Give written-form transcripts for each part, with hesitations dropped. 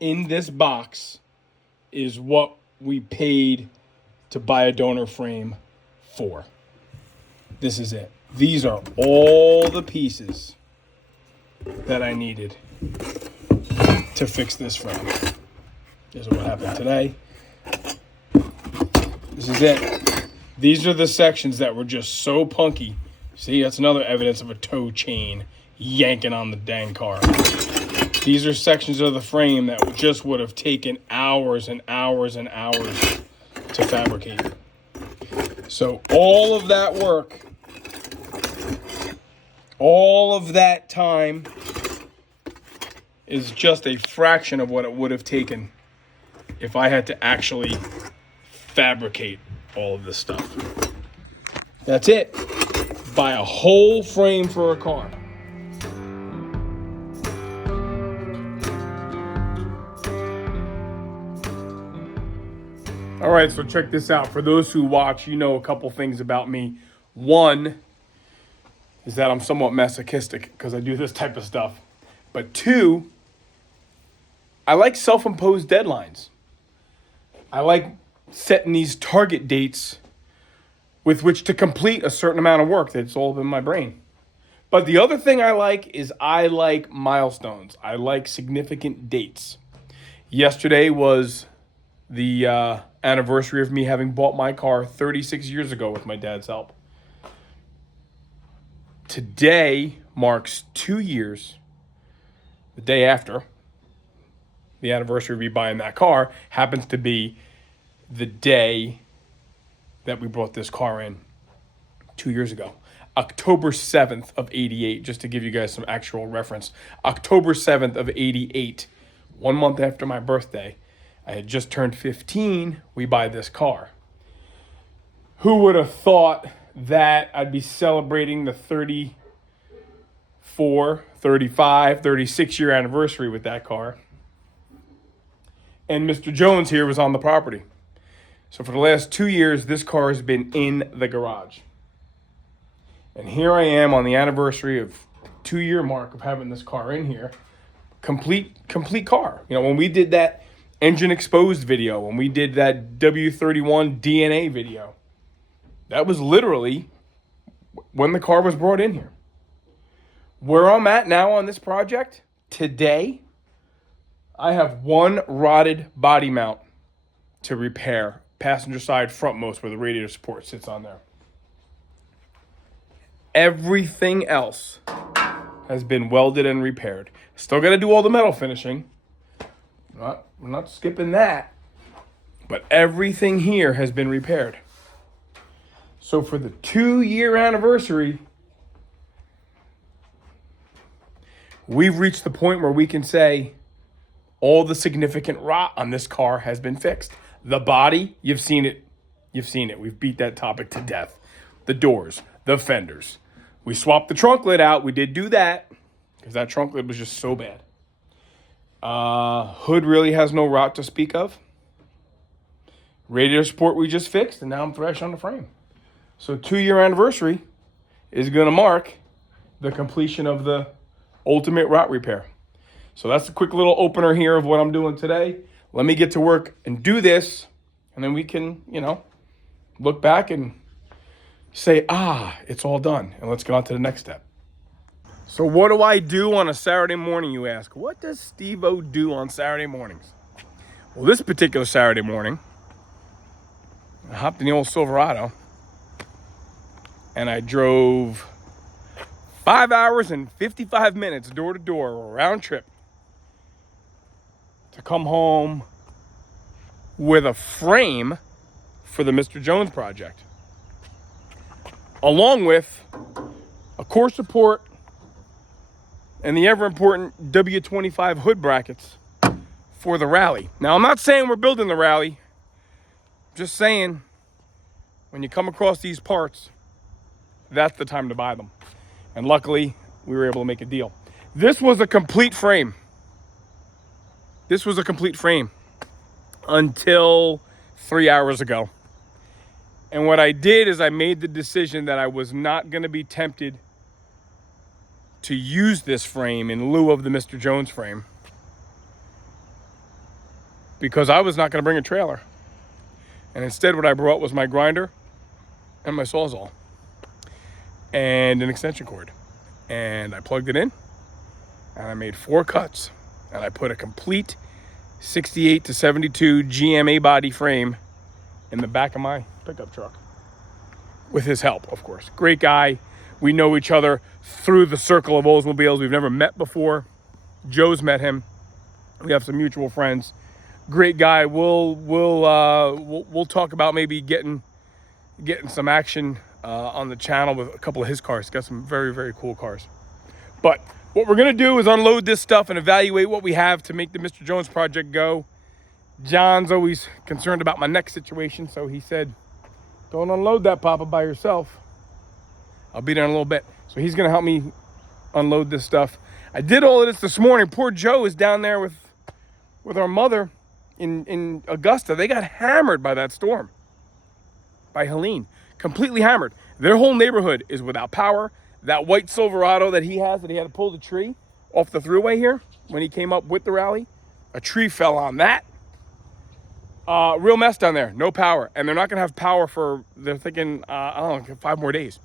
in this box is what we paid to buy a donor frame for. This is it. These are all the pieces that I needed to fix this frame. This is what happened today. This is it. These are the sections that were just so punky. See, that's another evidence of a tow chain yanking on the dang car. These are sections of the frame that just would have taken hours and hours and hours to fabricate. So all of that work, all of that time is just a fraction of what it would have taken if I had to actually fabricate all of this stuff. That's it. Buy a whole frame for a car. All right, so check this out. For those who watch, you know a couple things about me. One is that I'm somewhat masochistic because I do this type of stuff. But two, I like self-imposed deadlines. I like setting these target dates with which to complete a certain amount of work that's all up in my brain. But the other thing I like is I like milestones. I like significant dates. Yesterday was the anniversary of me having bought my car 36 years ago with my dad's help. Today marks 2 years. The day after the anniversary of me buying that car happens to be the day that we brought this car in 2 years ago. October 7th of 88, just to give you guys some actual reference. October 7th of 88, 1 month after my birthday. I had just turned 15, we buy this car. Who would have thought that I'd be celebrating the 34, 35, 36 year anniversary with that car? And Mr. Jones here was on the property. So for the last 2 years, this car has been in the garage. And here I am on the anniversary of 2 year mark of having this car in here. Complete car. You know, when we did that engine exposed video, when we did that W-31 DNA video, that was literally when the car was brought in here. Where I'm at now on this project, today, I have one rotted body mount to repair, passenger side frontmost where the radiator support sits on there. Everything else has been welded and repaired. Still got to do all the metal finishing. We're not skipping that. But everything here has been repaired. So for the 2 year anniversary, we've reached the point where we can say all the significant rot on this car has been fixed. The body, you've seen it. We've beat that topic to death. The doors, the fenders. We swapped the trunk lid out. We did do that because that trunk lid was just so bad. Hood really has no rot to speak of. Radiator support we just fixed, and now I'm fresh on the frame. So 2 year anniversary is going to mark the completion of the ultimate rot repair. So that's a quick little opener here of what I'm doing today. Let me get to work and do this, and then we can, look back and say, it's all done, and let's get on to the next step. So what do I do on a Saturday morning, you ask? What does Steve-O do on Saturday mornings? Well, this particular Saturday morning, I hopped in the old Silverado, and I drove 5 hours and 55 minutes door to door, round trip, to come home with a frame for the Mr. Jones project, along with a core support and the ever-important W-25 hood brackets for the Rally. Now, I'm not saying we're building the Rally. I'm just saying when you come across these parts, that's the time to buy them. And luckily, we were able to make a deal. This was a complete frame. Until 3 hours ago. And what I did is I made the decision that I was not going to be tempted to use this frame in lieu of the Mr. Jones frame. because I was not going to bring a trailer. And instead what I brought was my grinder and my Sawzall and an extension cord. And I plugged it in and I made 4 cuts. And I put a complete 68 to 72 GMA body frame in the back of my pickup truck. With his help, of course. Great guy. We know each other through the circle of Oldsmobiles. We've never met before. Joe's met him. We have some mutual friends. Great guy. We'll talk about maybe getting some action on the channel with a couple of his cars. He's got some very, very cool cars. But what we're gonna do is unload this stuff and evaluate what we have to make the Mr. Jones project go. John's always concerned about my neck situation, so he said, don't unload that, Papa, by yourself. I'll be there in a little bit. So he's gonna help me unload this stuff. I did all of this morning. Poor Joe is down there with our mother in Augusta. They got hammered by that storm, by Helene, completely hammered. Their whole neighborhood is without power. That white Silverado that he has, that he had to pull the tree off the thruway here when he came up with the rally, a tree fell on that. Real mess down there, no power. And they're not gonna have power for, they're thinking, I don't know, 5 more days.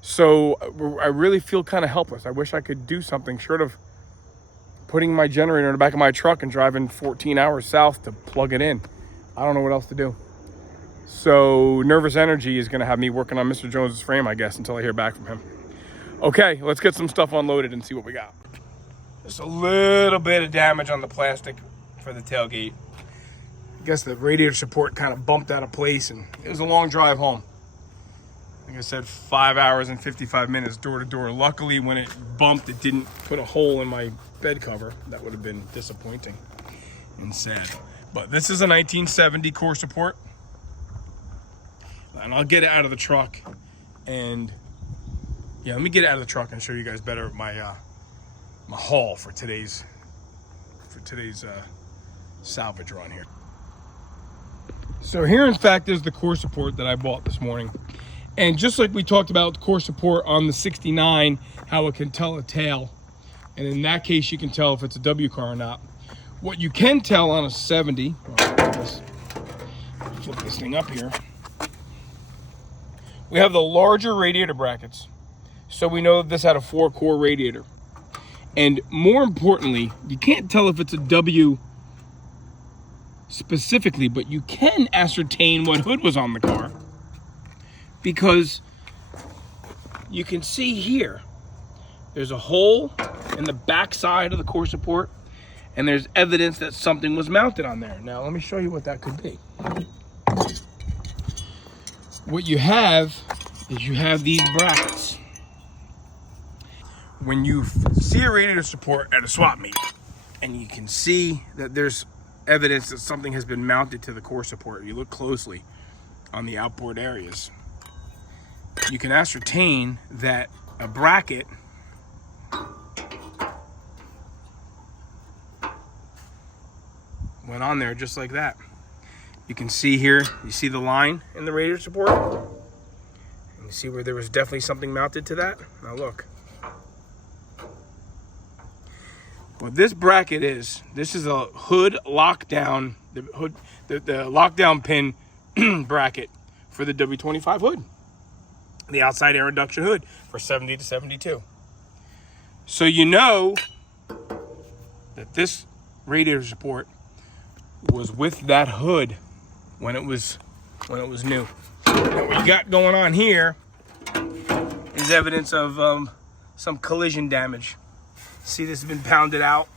So I really feel kind of helpless. I wish I could do something short of putting my generator in the back of my truck and driving 14 hours south to plug it in. I don't know what else to do. So Nervous Energy is gonna have me working on Mr. Jones's frame, I guess, until I hear back from him. Okay, let's get some stuff unloaded and see what we got. Just a little bit of damage on the plastic for the tailgate. I guess the radiator support kind of bumped out of place, and it was a long drive home. Like I said, 5 hours and 55 minutes door to door. Luckily, when it bumped, it didn't put a hole in my bed cover. That would have been disappointing and sad. But this is a 1970 core support. And I'll get it out of the truck. And yeah, let me get it out of the truck and show you guys better my my haul for today's salvage run here. So here, in fact, is the core support that I bought this morning. And just like we talked about the core support on the 69, how it can tell a tail. And in that case, you can tell if it's a W car or not. What you can tell on a 70, let's flip this thing up here. We have the larger radiator brackets. So we know that this had a 4-core radiator. And more importantly, you can't tell if it's a W specifically, but you can ascertain what hood was on the car. Because you can see here, there's a hole in the back side of the core support, and there's evidence that something was mounted on there. Now, let me show you what that could be. What you have is you have these brackets. When you see a radiator support at a swap meet, and you can see that there's evidence that something has been mounted to the core support, you look closely on the outboard areas, you can ascertain that a bracket went on there just like that. You can see here, you see the line in the radiator support? And you see where there was definitely something mounted to that? Now look. What this bracket is, this is a hood lockdown, the lockdown pin bracket for the W-25 hood. The outside air induction hood for 70 to 72. So you know that this radiator support was with that hood when it was new. And what you got going on here is evidence of some collision damage. See, this has been pounded out.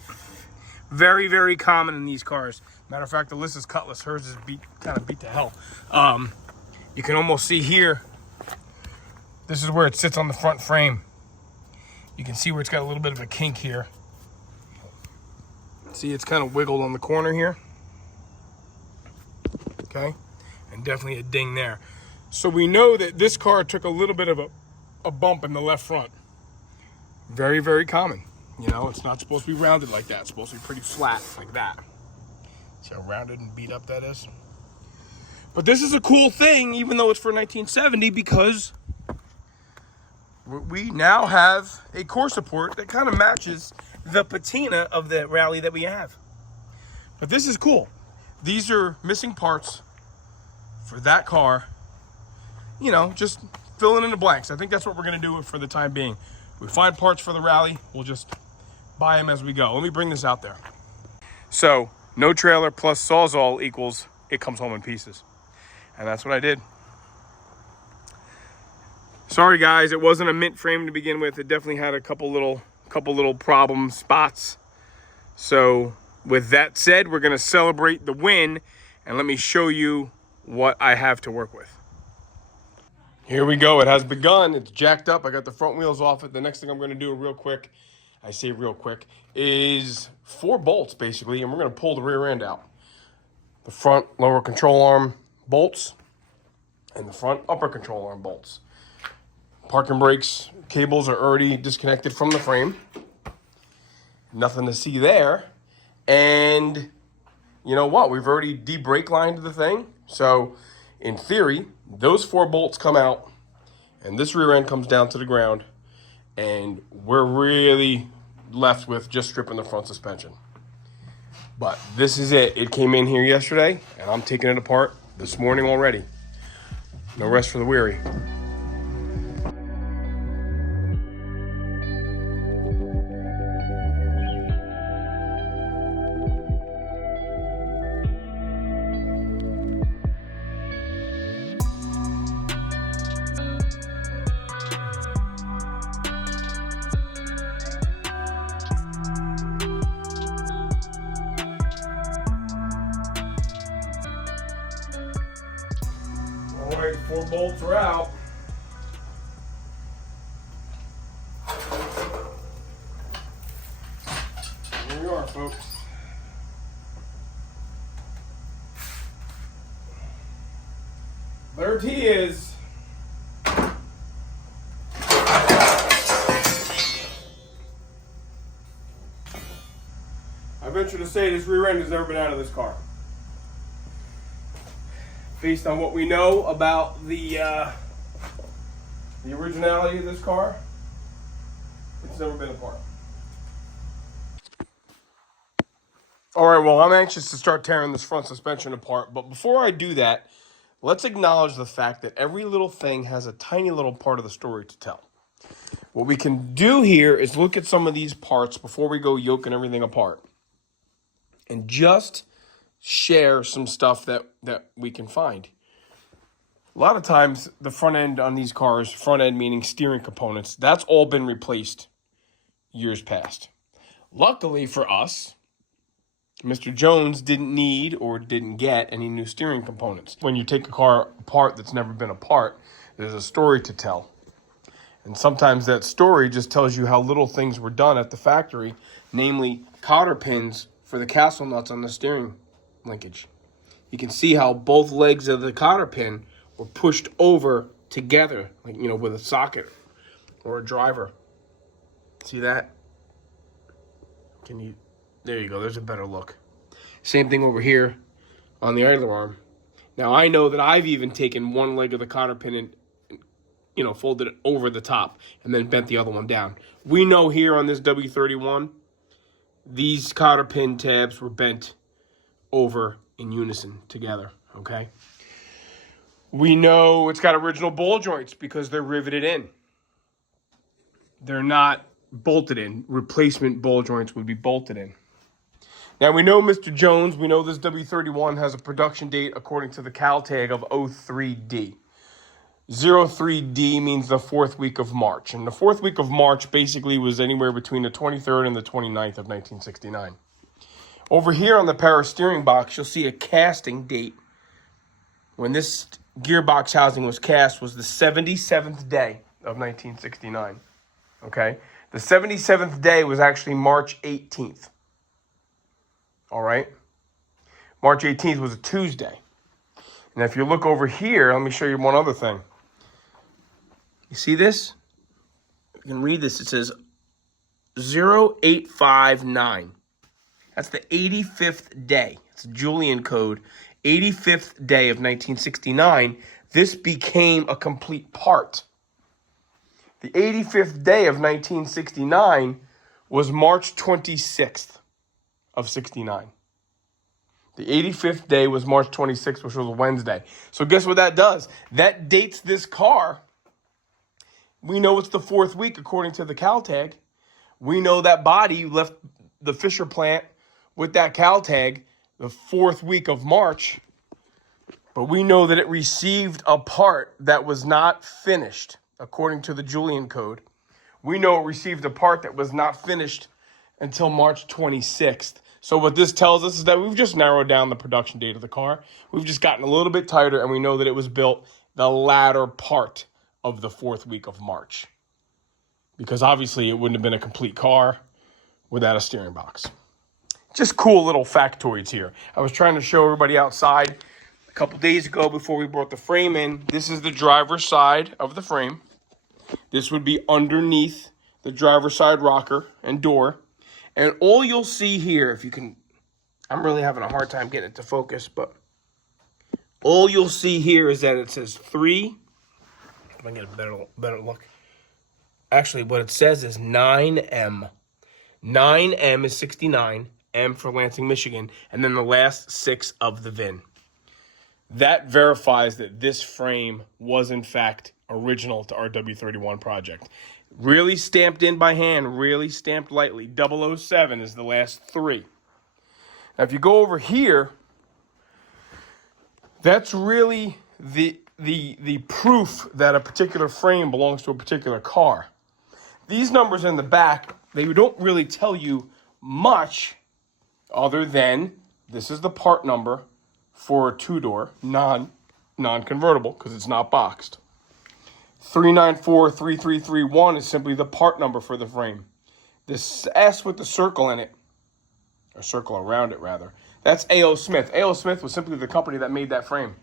Very, very common in these cars. Matter of fact, Alyssa's Cutlass, hers is kind of beat to hell. You can almost see here, this is where it sits on the front frame. You can see where it's got a little bit of a kink here. See, it's kind of wiggled on the corner here. Okay, and definitely a ding there. So we know that this car took a little bit of a bump in the left front. Very, very common. You know, it's not supposed to be rounded like that. It's supposed to be pretty flat like that. See how rounded and beat up that is? But this is a cool thing, even though it's for 1970, because we now have a core support that kind of matches the patina of the rally that we have. But this is cool. these are missing parts for that car. You know, just filling in the blanks. I think that's what we're going to do for the time being. We find parts for the rally, we'll just buy them as we go. Let me bring this out there. So, no trailer plus Sawzall equals it comes home in pieces. And that's what I did. Sorry guys, it wasn't a mint frame to begin with. It definitely had a couple little problem spots. So with that said, we're gonna celebrate the win and let me show you what I have to work with. Here we go, it has begun. It's jacked up. I got the front wheels off it. The next thing I'm gonna do real quick, I say real quick, is 4 bolts basically, and we're gonna pull the rear end out. The front lower control arm bolts and the front upper control arm bolts. Parking brakes cables are already disconnected from the frame. Nothing to see there. And you know what? We've already de-brake lined the thing. So in theory, those 4 bolts come out and this rear end comes down to the ground and we're really left with just stripping the front suspension. But this is it. It came in here yesterday and I'm taking it apart this morning already. No rest for the weary. All right, 4 bolts are out. Here we are, folks. There he is. I venture to say this rear end has never been out of this car. Based on what we know about the originality of this car, it's never been apart. All right, well, I'm anxious to start tearing this front suspension apart, but before I do that, let's acknowledge the fact that every little thing has a tiny little part of the story to tell. What we can do here is look at some of these parts before we go yoking everything apart and just share some stuff that we can find. A lot of times, the front end on these cars, front end meaning steering components, that's all been replaced years past. Luckily for us, Mr. Jones didn't need or didn't get any new steering components. When you take a car apart that's never been apart, there's a story to tell. And sometimes that story just tells you how little things were done at the factory, namely cotter pins for the castle nuts on the steering linkage. You can see how both legs of the cotter pin were pushed over together, like, you know, with a socket or a driver. See that? There you go, there's a better look. Same thing over here on the idler arm. Now I know that I've even taken one leg of the cotter pin and, you know, folded it over the top and then bent the other one down. We know here on this W-31, these cotter pin tabs were bent over in unison together, okay? We know it's got original ball joints because they're riveted in. They're not bolted in. Replacement ball joints would be bolted in. Now we know Mr. Jones, we know this W-31 has a production date according to the cal tag of 03D. 03D means the 4th week of March. And the 4th week of March basically was anywhere between the 23rd and the 29th of 1969. Over here on the power steering box, you'll see a casting date. When this gearbox housing was cast was the 77th day of 1969. Okay? The 77th day was actually March 18th. All right? March 18th was a Tuesday. And if you look over here, let me show you one other thing. You see this? You can read this. It says 0859. That's the 85th day. It's a Julian code. 85th day of 1969. This became a complete part. The 85th day of 1969 was March 26th of 69. The 85th day was March 26th, which was a Wednesday. So guess what that does? That dates this car. We know it's the 4th week according to the cal tag. We know that body left the Fisher plant with that cal tag the 4th week of March. But we know that it received a part that was not finished according to the Julian code. We know it received a part that was not finished until March 26th. So what this tells us is that we've just narrowed down the production date of the car. We've just gotten a little bit tighter, and we know that it was built the latter part of the 4th week of March. Because obviously it wouldn't have been a complete car without a steering box. Just cool little factoids here. I was trying to show everybody outside a couple days ago before we brought the frame in. This is the driver's side of the frame. This would be underneath the driver's side rocker and door. And all you'll see here, if you can, I'm really having a hard time getting it to focus, but all you'll see here is that it says 3. If I can get a better look. Actually, what it says is 9M. 9M is 69, M for Lansing, Michigan, and then the last 6 of the VIN. That verifies that this frame was, in fact, original to our W-31 project. Really stamped in by hand, really stamped lightly. 007 is the last 3. Now, if you go over here, that's really the proof that a particular frame belongs to a particular car. These numbers in the back, they don't really tell you much other than this is the part number for a 2-door, non-convertible, because it's not boxed. 3943331 is simply the part number for the frame. This S with the circle in it, or circle around it rather, that's A.O. Smith. A.O. Smith was simply the company that made that frame.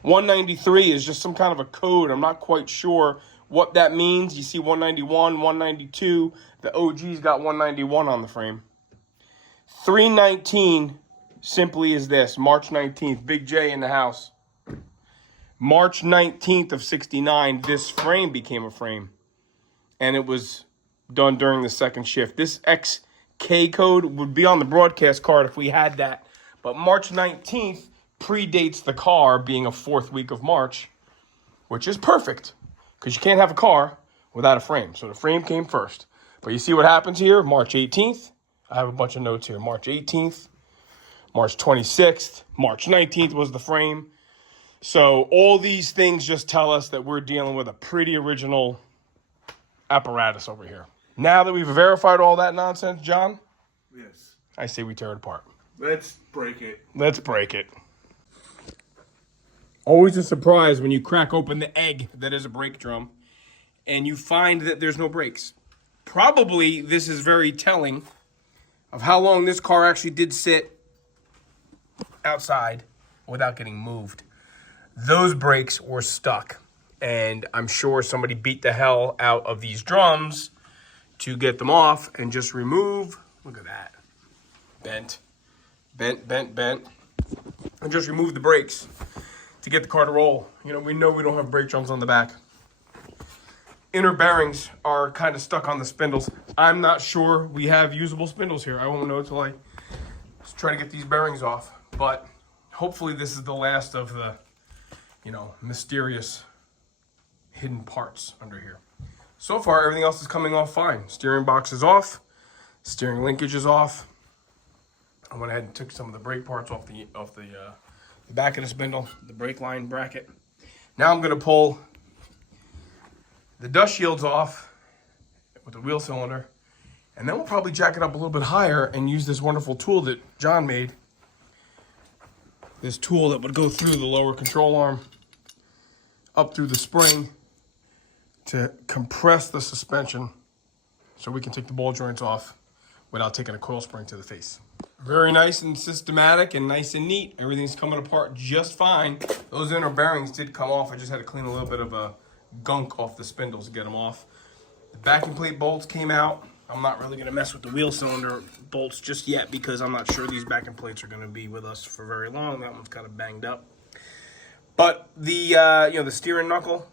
193 is just some kind of a code. I'm not quite sure what that means. You see 191, 192. The OG's got 191 on the frame. 319 simply is this, March 19th, Big J in the house. March 19th of 69, this frame became a frame. And it was done during the second shift. This XK code would be on the broadcast card if we had that. But March 19th predates the car being a 4th week of March, which is perfect because you can't have a car without a frame. So the frame came first. But you see what happens here? March 18th. I have a bunch of notes here. March 18th, March 26th, March 19th was the frame. So all these things just tell us that we're dealing with a pretty original apparatus over here. Now that we've verified all that nonsense, John, yes, I say we tear it apart. let's break it. Let's break it. Always a surprise when you crack open the egg that is a brake drum and you find that there's no brakes. Probably this is very telling of how long this car actually did sit outside without getting moved. Those brakes were stuck, and I'm sure somebody beat the hell out of these drums to get them off and just remove. Look at that. Bent, and just remove the brakes to get the car to roll. You know we don't have brake drums on the back. Inner bearings are kind of stuck on the spindles. I'm not sure we have usable spindles here. I won't know until I try to get these bearings off. But hopefully this is the last of the, mysterious hidden parts under here. So far, everything else is coming off fine. Steering box is off. Steering linkage is off. I went ahead and took some of the brake parts off the back of the spindle, the brake line bracket. Now I'm going to pull the dust shields off with the wheel cylinder, and then we'll probably jack it up a little bit higher and use this wonderful tool that John made. This tool that would go through the lower control arm, up through the spring to compress the suspension so we can take the ball joints off without taking a coil spring to the face. Very nice and systematic and nice and neat. Everything's coming apart just fine. Those inner bearings did come off. I just had to clean a little bit of gunk off the spindles to get them off. The backing plate bolts came out. I'm not really gonna mess with the wheel cylinder bolts just yet because I'm not sure these backing plates are gonna be with us for very long. That one's kind of banged up. But the the steering knuckle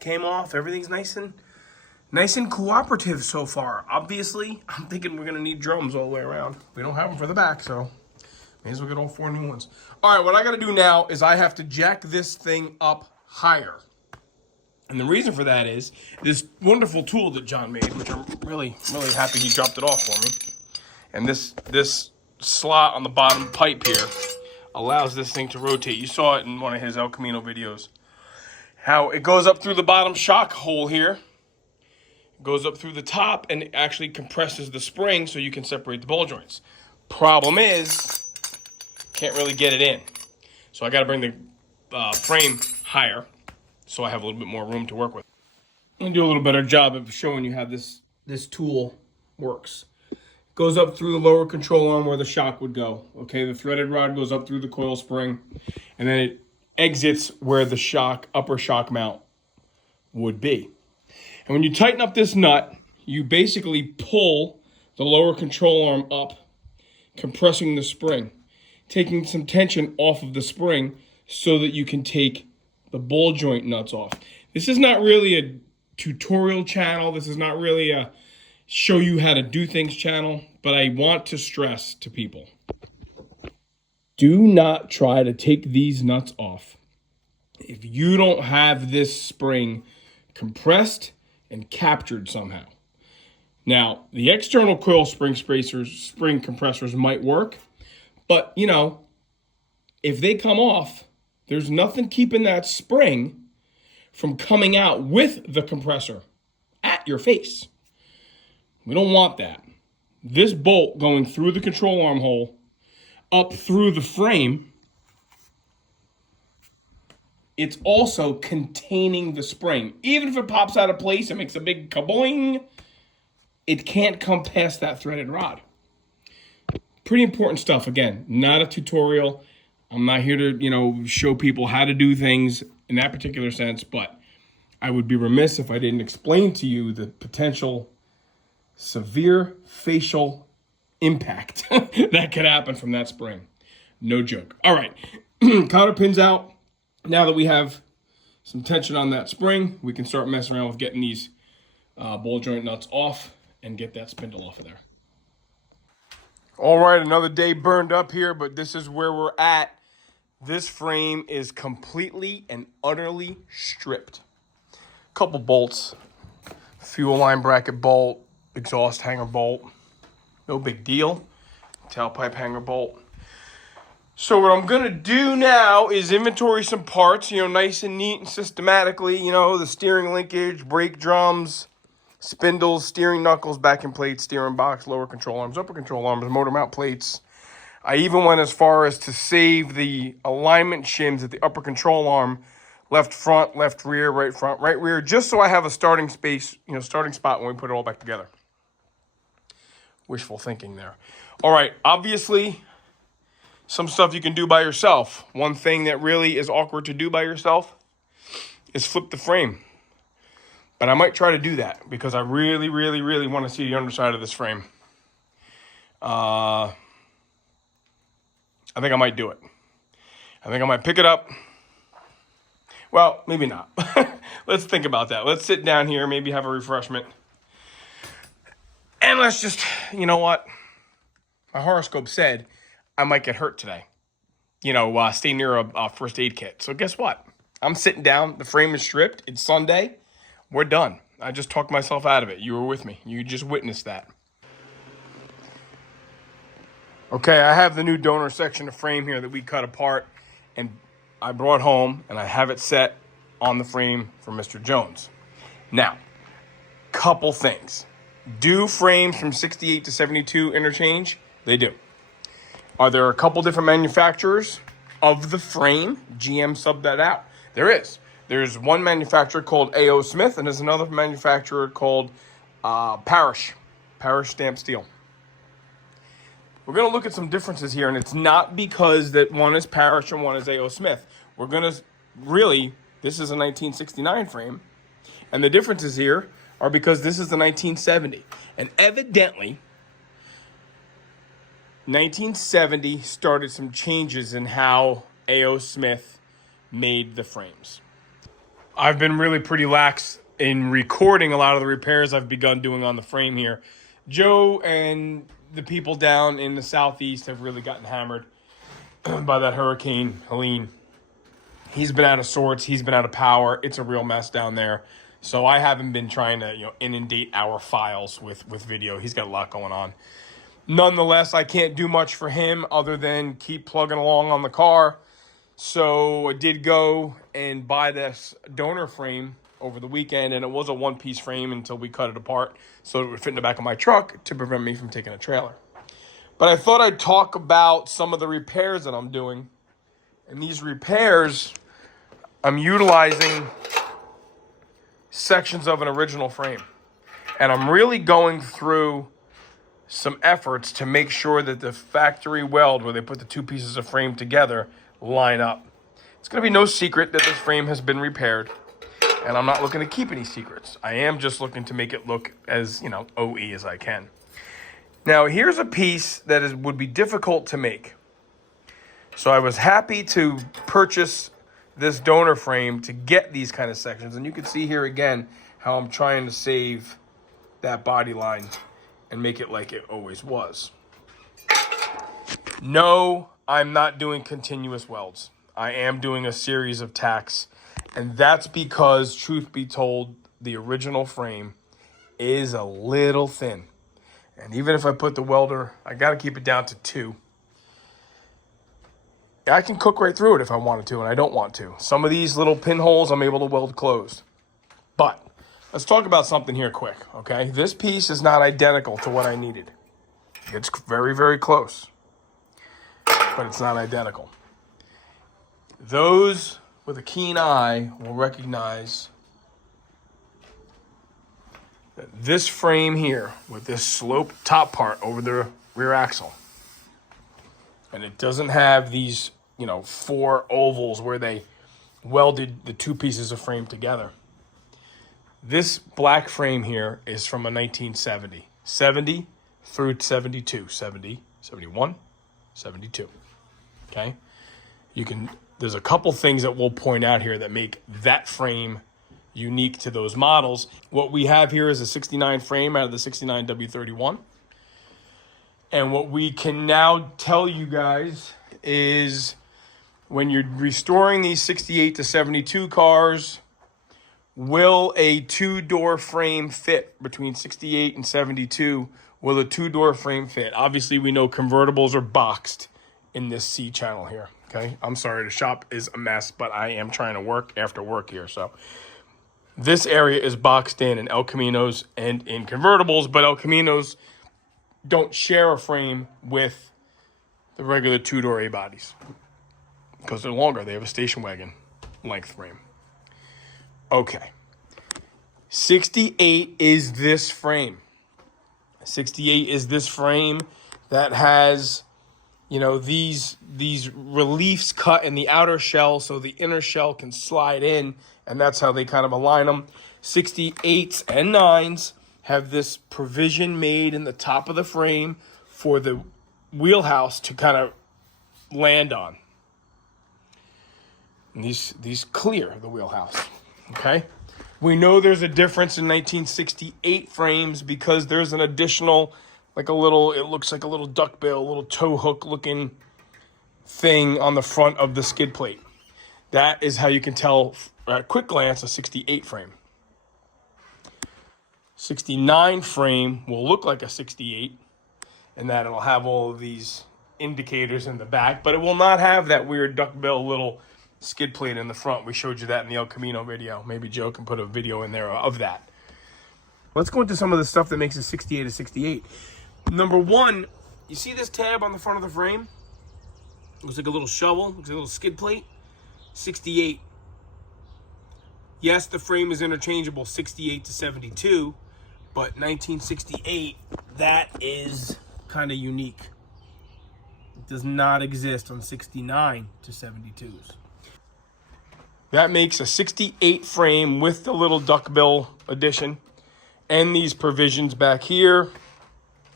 came off. Everything's nice and cooperative so far. Obviously, I'm thinking we're gonna need drums all the way around. We don't have them for the back, so May as well get all 4 new ones. All right, what I got to do now is I have to jack this thing up higher. And the reason for that is this wonderful tool that John made, which I'm really, really happy he dropped it off for me. And this slot on the bottom pipe here allows this thing to rotate. You saw it in one of his El Camino videos. How it goes up through the bottom shock hole here, goes up through the top, and it actually compresses the spring so you can separate the ball joints. Problem is, can't really get it in. So I got to bring the frame higher so I have a little bit more room to work with. I'm going to do a little better job of showing you how this tool works. Goes up through the lower control arm where the shock would go. Okay, the threaded rod goes up through the coil spring, and then it exits where the upper shock mount would be. And when you tighten up this nut, you basically pull the lower control arm up, compressing the spring, taking some tension off of the spring so that you can take the ball joint nuts off. This is not really a tutorial channel. This is not really a show you how to do things channel, but I want to stress to people, do not try to take these nuts off if you don't have this spring compressed and captured somehow. Now, the external coil spring compressors might work, but you know, if they come off, there's nothing keeping that spring from coming out with the compressor at your face. We don't want that. This bolt going through the control arm hole, up through the frame, it's also containing the spring. Even if it pops out of place and makes a big kaboing, it can't come past that threaded rod. Pretty important stuff. Again, not a tutorial. I'm not here to, show people how to do things in that particular sense, but I would be remiss if I didn't explain to you the potential severe facial impact that could happen from that spring. No joke. All right, cotter pins out. Now that we have some tension on that spring, we can start messing around with getting these ball joint nuts off and get that spindle off of there. All right, another day burned up here, but this is where we're at. This frame is completely and utterly stripped. Couple bolts, fuel line bracket bolt, exhaust hanger bolt, no big deal. Tailpipe hanger bolt. So what I'm gonna do now is inventory some parts, nice and neat and systematically, the steering linkage, brake drums, spindles, steering knuckles, backing plates, steering box, lower control arms, upper control arms, motor mount plates. I even went as far as to save the alignment shims at the upper control arm, left front, left rear, right front, right rear, just so I have a starting space, starting spot when we put it all back together. Wishful thinking there. All right, obviously, some stuff you can do by yourself. One thing that really is awkward to do by yourself is flip the frame. But I might try to do that because I really, really, really want to see the underside of this frame. I think I might do it. I think I might pick it up. Well, maybe not. Let's think about that. Let's sit down here, maybe have a refreshment. And let's just, you know what? My horoscope said I might get hurt today. Stay near a first aid kit. So guess what? I'm sitting down. The frame is stripped. It's Sunday. We're done. I just talked myself out of it. You were with me. You just witnessed that. Okay, I have the new donor section of frame here that we cut apart and I brought home, and I have it set on the frame for Mr. Jones. Now, couple things. Do frames from 68 to 72 interchange? They do. Are there a couple different manufacturers of the frame? GM subbed that out. There is. There's one manufacturer called A.O. Smith, and there's another manufacturer called Parrish Stamped Steel. We're going to look at some differences here, and it's not because that one is Parrish and one is A.O. Smith. We're going to this is a 1969 frame, and the differences here are because this is the 1970. And evidently, 1970 started some changes in how A.O. Smith made the frames. I've been really pretty lax in recording a lot of the repairs I've begun doing on the frame here. Joe and the people down in the southeast have really gotten hammered. by that Hurricane Helene. He's been out of sorts. He's been out of power. It's a real mess down there. So I haven't been trying to, inundate our files with video. He's got a lot going on. Nonetheless, I can't do much for him other than keep plugging along on the car. So I did go and buy this donor frame over the weekend, and it was a one-piece frame until we cut it apart so it would fit in the back of my truck to prevent me from taking a trailer. But I thought I'd talk about some of the repairs that I'm doing. And these repairs, I'm utilizing sections of an original frame. And I'm really going through some efforts to make sure that the factory weld, where they put the two pieces of frame together, line up. It's going to be no secret that this frame has been repaired. And I'm not looking to keep any secrets. I am just looking to make it look as, OE as I can. Now, here's a piece that would be difficult to make. So I was happy to purchase this donor frame to get these kind of sections. And you can see here again how I'm trying to save that body line and make it like it always was. No, I'm not doing continuous welds. I am doing a series of tacks. And that's because, truth be told, the original frame is a little thin. And even if I put the welder, I got to keep it down to 2. I can cook right through it if I wanted to, and I don't want to. Some of these little pinholes I'm able to weld closed. But let's talk about something here quick, okay? This piece is not identical to what I needed. It's very, very close, but it's not identical. Those with a keen eye will recognize that this frame here with this sloped top part over the rear axle, and it doesn't have these, 4 ovals where they welded the two pieces of frame together. This black frame here is from a 1970, 70 through 72, 70, 71, 72, okay? There's a couple things that we'll point out here that make that frame unique to those models. What we have here is a 69 frame out of the 69 W-31. And what we can now tell you guys is when you're restoring these 68 to 72 cars, will a 2-door frame fit between 68 and 72? Will a 2-door frame fit? Obviously, we know convertibles are boxed in this C channel here, okay? I'm sorry, the shop is a mess, but I am trying to work after work here, so. This area is boxed in El Caminos and in convertibles, but El Caminos don't share a frame with the regular 2-door A-bodies because they're longer. They have a station wagon length frame. Okay. 68 is this frame. 68 is this frame that has, these reliefs cut in the outer shell so the inner shell can slide in, and that's how they kind of align them. 68s and 9s have this provision made in the top of the frame for the wheelhouse to kind of land on. And these clear the wheelhouse, okay? We know there's a difference in 1968 frames because there's an additional, it looks like a little duckbill, a little tow hook looking thing on the front of the skid plate. That is how you can tell at a quick glance a 68 frame. 69 frame will look like a 68 in that it'll have all of these indicators in the back, but it will not have that weird duckbill little skid plate in the front. We showed you that in the El Camino video. Maybe Joe can put a video in there of that. Let's go into some of the stuff that makes a 68 a 68. Number one, you see this tab on the front of the frame? Looks like a little shovel, looks like a little skid plate. 68. Yes, the frame is interchangeable 68 to 72, but 1968, that is kind of unique. It does not exist on 69 to 72s. That makes a 68 frame with the little duckbill addition and these provisions back here,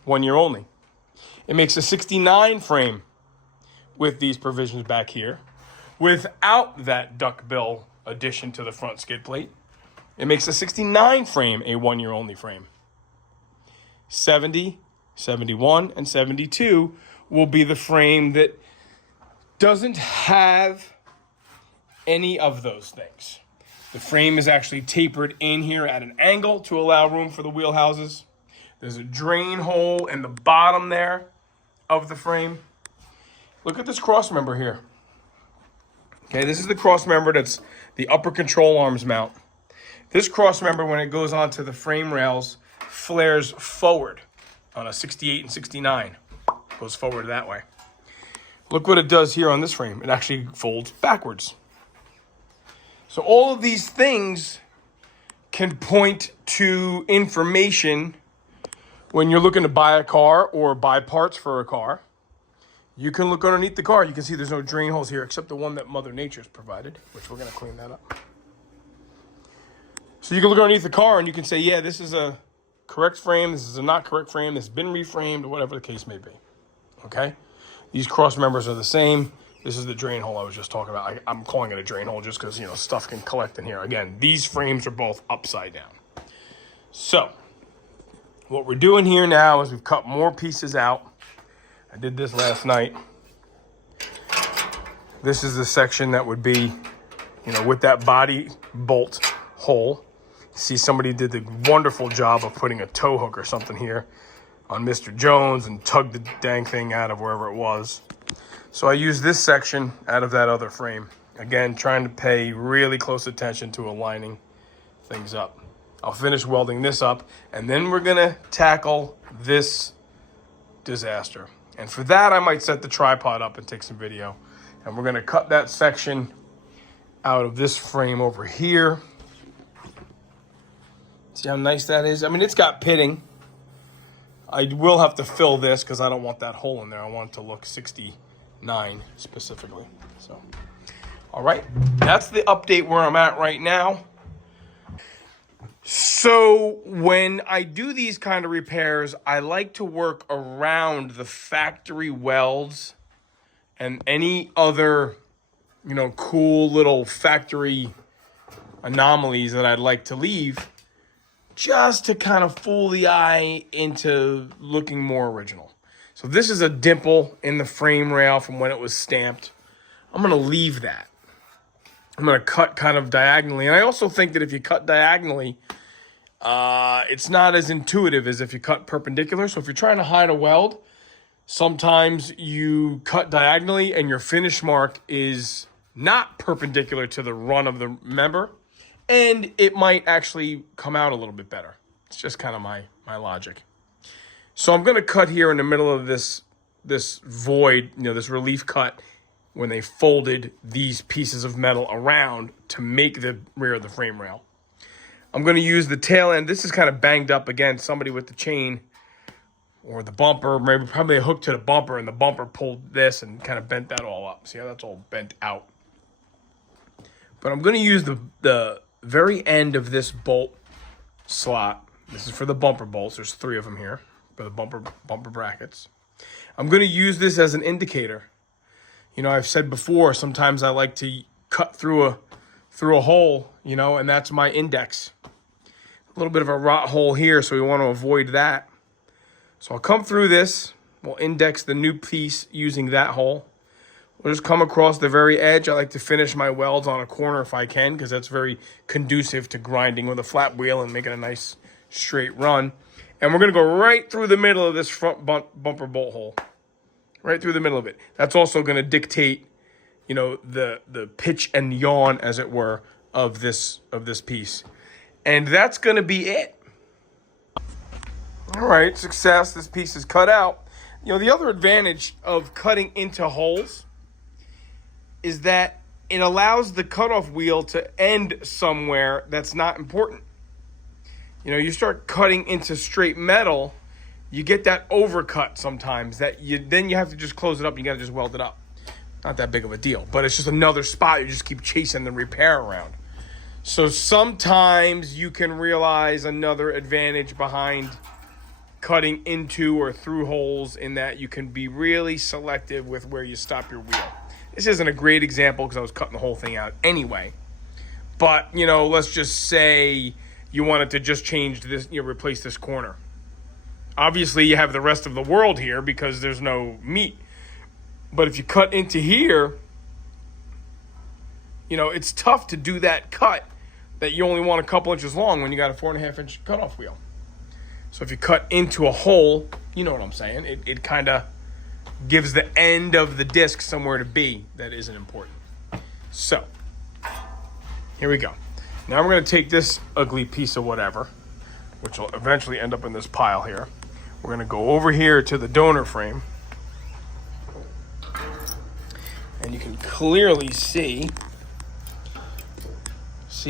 1 year only. It makes a 69 frame with these provisions back here without that duckbill addition to the front skid plate. It makes a 69 frame a 1 year only frame. 70, 71, and 72 will be the frame that doesn't have any of those things. The frame is actually tapered in here at an angle to allow room for the wheel houses. There's a drain hole in the bottom there of the frame. Look at this cross member here. Okay, this is the cross member that's the upper control arms mount. This cross member, when it goes onto the frame rails, flares forward on a 68 and 69. Goes forward that way. Look what it does here on this frame. It actually folds backwards. So all of these things can point to information when you're looking to buy a car or buy parts for a car. You can look underneath the car. You can see there's no drain holes here except the one that Mother Nature's provided, which we're going to clean that up. So you can look underneath the car and you can say, yeah, this is a correct frame. This is a not correct frame. This has been reframed, or whatever the case may be. Okay? These cross members are the same. This is the drain hole I was just talking about. I'm calling it a drain hole just because, you know, stuff can collect in here. Again, these frames are both upside down. So what we're doing here now is we've cut more pieces out. I did this last night. This is the section that would be, you know, with that body bolt hole. See, somebody did the wonderful job of putting a tow hook or something here on Mr. Jones and tugged the dang thing out of wherever it was. So I used this section out of that other frame. Again, trying to pay really close attention to aligning things up. I'll finish welding this up, and then we're gonna tackle this disaster. And for that, I might set the tripod up and take some video. And we're gonna cut that section out of this frame over here. See how nice that is? I mean, it's got pitting. I will have to fill this because I don't want that hole in there. I want it to look 69 specifically. So, all right, that's the update where I'm at right now. So when I do these kind of repairs, I like to work around the factory welds and any other, you know, cool little factory anomalies that I'd like to leave, just to kind of fool the eye into looking more original. So this is a dimple in the frame rail from when it was stamped. I'm going to leave that. I'm going to cut kind of diagonally. And I also think that if you cut diagonally, it's not as intuitive as if you cut perpendicular. So if you're trying to hide a weld, sometimes you cut diagonally and your finish mark is not perpendicular to the run of the member. And it might actually come out a little bit better. It's just kind of my logic. So I'm going to cut here in the middle of this void, you know, this relief cut, when they folded these pieces of metal around to make the rear of the frame rail. I'm going to use the tail end. This is kind of banged up against somebody with the chain or the bumper, maybe probably a hook to the bumper, and the bumper pulled this and kind of bent that all up. See how that's all bent out? But I'm going to use the very end of this bolt slot. This is for the bumper bolts. There's 3 of them here for the bumper brackets. I'm going to use this as an indicator. You know, I've said before, sometimes I like to cut through a hole, you know, and that's my index. A little bit of a rot hole here, so we want to avoid that. So I'll come through this. We'll index the new piece using that hole. We'll just come across the very edge. I like to finish my welds on a corner if I can, because that's very conducive to grinding with a flat wheel and making a nice straight run. And we're going to go right through the middle of this front bumper bolt hole. Right through the middle of it. That's also going to dictate, you know, the pitch and yawn, as it were, of this piece. And that's going to be it. All right, success. This piece is cut out. You know, the other advantage of cutting into holes is that it allows the cutoff wheel to end somewhere that's not important. You know, you start cutting into straight metal, you get that overcut sometimes that then you have to just close it up and you got to just weld it up. Not that big of a deal, but it's just another spot you just keep chasing the repair around. So sometimes you can realize another advantage behind cutting into or through holes, in that you can be really selective with where you stop your wheel. This isn't a great example because I was cutting the whole thing out anyway. But, you know, let's just say you wanted to just change this, you know, replace this corner. Obviously, you have the rest of the world here because there's no meat. But if you cut into here, you know, it's tough to do that cut that you only want a couple inches long when you got a 4.5-inch cutoff wheel. So if you cut into a hole, you know what I'm saying, it kind of gives the end of the disc somewhere to be that isn't important. So, here we go. Now we're going to take this ugly piece of whatever, which will eventually end up in this pile here. We're going to go over here to the donor frame. And you can clearly see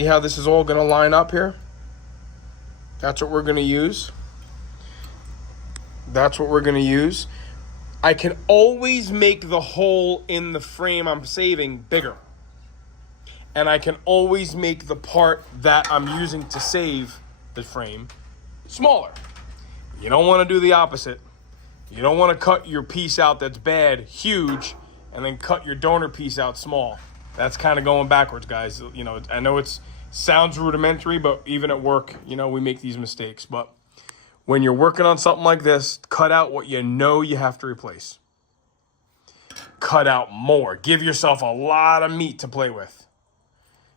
how this is all going to line up here? That's what we're going to use. That's what we're going to use. I can always make the hole in the frame I'm saving bigger. And I can always make the part that I'm using to save the frame smaller. You don't want to do the opposite. You don't want to cut your piece out that's bad huge and then cut your donor piece out small. That's kind of going backwards, guys. You know, I know it sounds rudimentary, but even at work, you know, we make these mistakes. But when you're working on something like this, cut out what you know you have to replace. Cut out more. Give yourself a lot of meat to play with.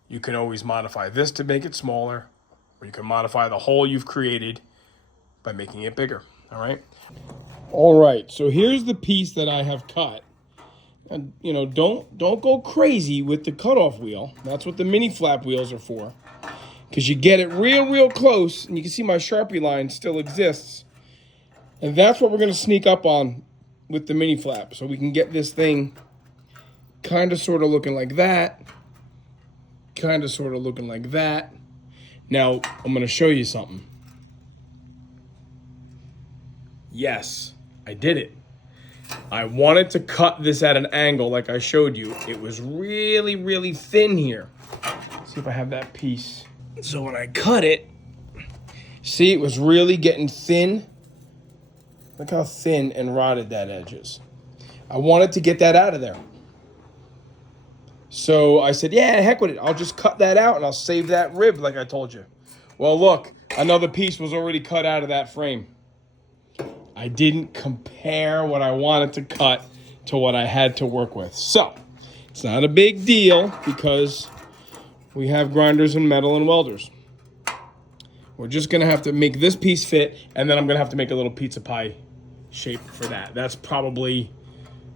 You can always modify this to make it smaller, or you can modify the hole you've created by making it bigger, all right? All right, so here's the piece that I have cut. And, you know, don't go crazy with the cutoff wheel. That's what the mini flap wheels are for. Because you get it real close, and you can see my Sharpie line still exists. And that's what we're going to sneak up on with the mini flap. So we can get this thing kind of sort of looking like that. Kind of sort of looking like that. Now, I'm going to show you something. Yes, I did it. I wanted to cut this at an angle like I showed you. It was really thin here. Let's see if I have that piece. So when I cut it, see, it was really getting thin. Look how thin and rotted that edge is. I wanted to get that out of there. So I said, yeah, heck with it. I'll just cut that out and I'll save that rib like I told you. Well, look, another piece was already cut out of that frame. I didn't compare what I wanted to cut to what I had to work with. So, it's not a big deal because we have grinders and metal and welders. We're just going to have to make this piece fit, and then I'm going to have to make a little pizza pie shape for that. That's probably,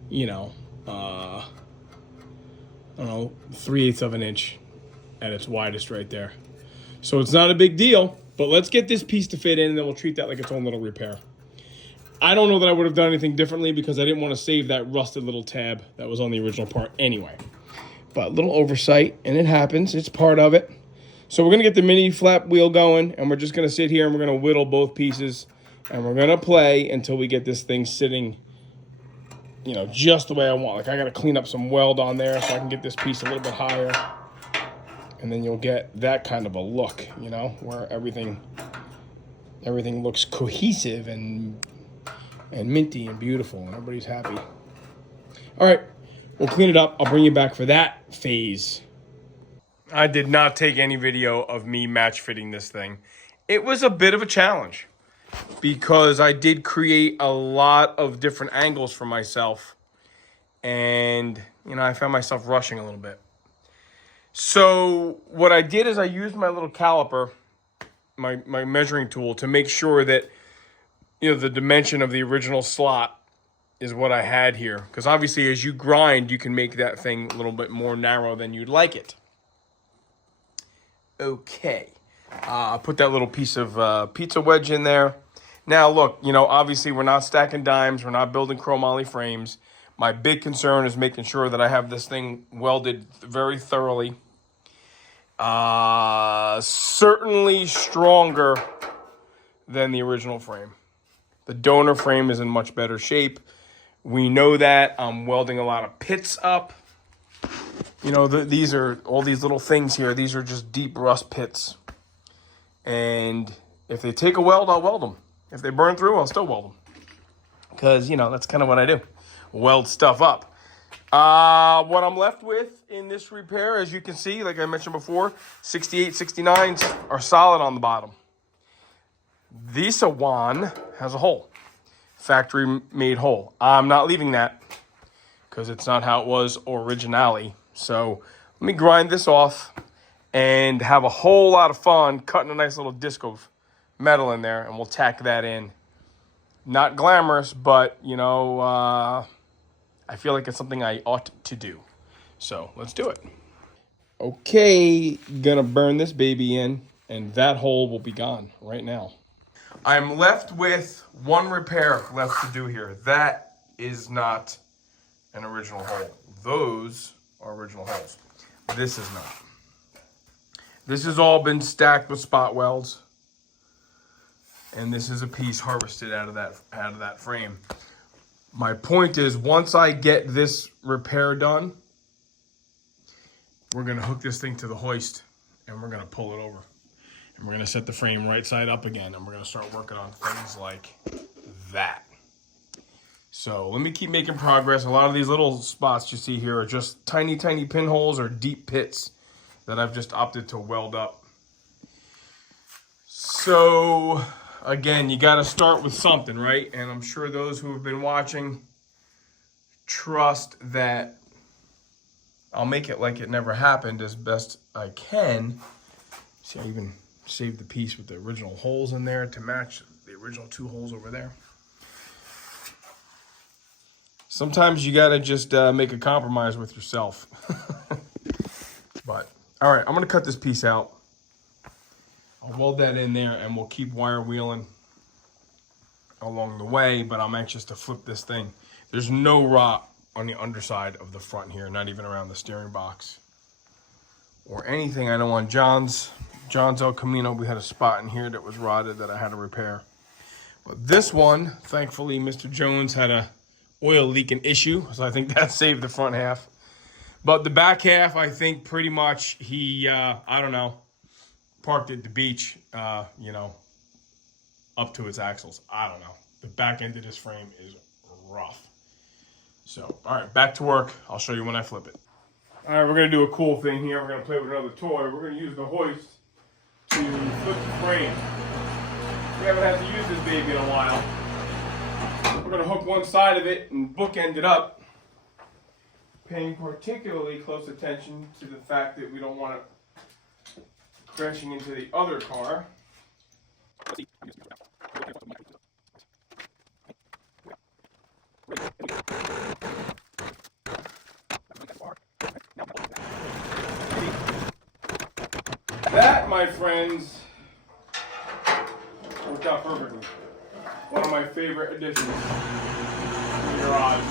you know, I don't know, 3/8 of an inch at its widest right there. So it's not a big deal, but let's get this piece to fit in, and then we'll treat that like its own little repair. I don't know that I would have done anything differently because I didn't want to save that rusted little tab that was on the original part anyway. But a little oversight, and it happens. It's part of it. So we're going to get the mini flap wheel going, and we're just going to sit here, and we're going to whittle both pieces, and we're going to play until we get this thing sitting, you know, just the way I want. Like, I got to clean up some weld on there so I can get this piece a little bit higher. And then you'll get that kind of a look, you know, where everything looks cohesive and minty and beautiful, and everybody's happy. All right, we'll clean it up. I'll bring you back for that phase. I did not take any video of me match fitting this thing. It was a bit of a challenge because I did create a lot of different angles for myself, and, you know, I found myself rushing a little bit. So what I did is I used my little caliper, my measuring tool, to make sure that, you know, the dimension of the original slot is what I had here. Because obviously as you grind, you can make that thing a little bit more narrow than you'd like it. Okay. I'll put that little piece of pizza wedge in there. Now look, you know, obviously we're not stacking dimes. We're not building chromoly frames. My big concern is making sure that I have this thing welded very thoroughly. Certainly stronger than the original frame. The donor frame is in much better shape. We know that. I'm welding a lot of pits up. You know, these are all these little things here. These are just deep rust pits. And if they take a weld, I'll weld them. If they burn through, I'll still weld them. Because, you know, that's kind of what I do. Weld stuff up. What I'm left with in this repair, as you can see, like I mentioned before, 68, 69s are solid on the bottom. This one has a hole, factory made hole. I'm not leaving that because it's not how it was originally. So let me grind this off and have a whole lot of fun cutting a nice little disc of metal in there, and we'll tack that in. Not glamorous, but, you know, I feel like it's something I ought to do. So let's do it. Okay, gonna burn this baby in, and that hole will be gone right now. I'm left with one repair left to do here. That is not an original hole. Those are original holes. This is not. This has all been stacked with spot welds, and this is a piece harvested out of that frame. My point is, once I get this repair done, we're gonna hook this thing to the hoist, and we're gonna pull it over, and we're gonna set the frame right side up again, and we're gonna start working on things like that. So let me keep making progress. A lot of these little spots you see here are just tiny, tiny pinholes or deep pits that I've just opted to weld up. So again, you got to start with something, right? And I'm sure those who have been watching trust that I'll make it like it never happened as best I can. See, I even saved the piece with the original holes in there to match the original 2 holes over there. Sometimes you got to just make a compromise with yourself. But, all right, I'm going to cut this piece out. I'll weld that in there, and we'll keep wire wheeling along the way, but I'm anxious to flip this thing. There's no rot on the underside of the front here, not even around the steering box or anything. I know on John's El Camino, we had a spot in here that was rotted that I had to repair. But this one, thankfully, Mr. Jones had a oil leaking issue, so I think that saved the front half. But the back half, I think pretty much he, I don't know, parked at the beach, you know, up to its axles. I don't know. The back end of this frame is rough. So, all right, back to work. I'll show you when I flip it. All right, we're going to do a cool thing here. We're going to play with another toy. We're going to use the hoist to flip the frame. We haven't had to use this baby in a while. We're going to hook one side of it and bookend it up, paying particularly close attention to the fact that we don't want it crashing into the other car. That, my friends, worked out perfectly. One of my favorite additions to the garage.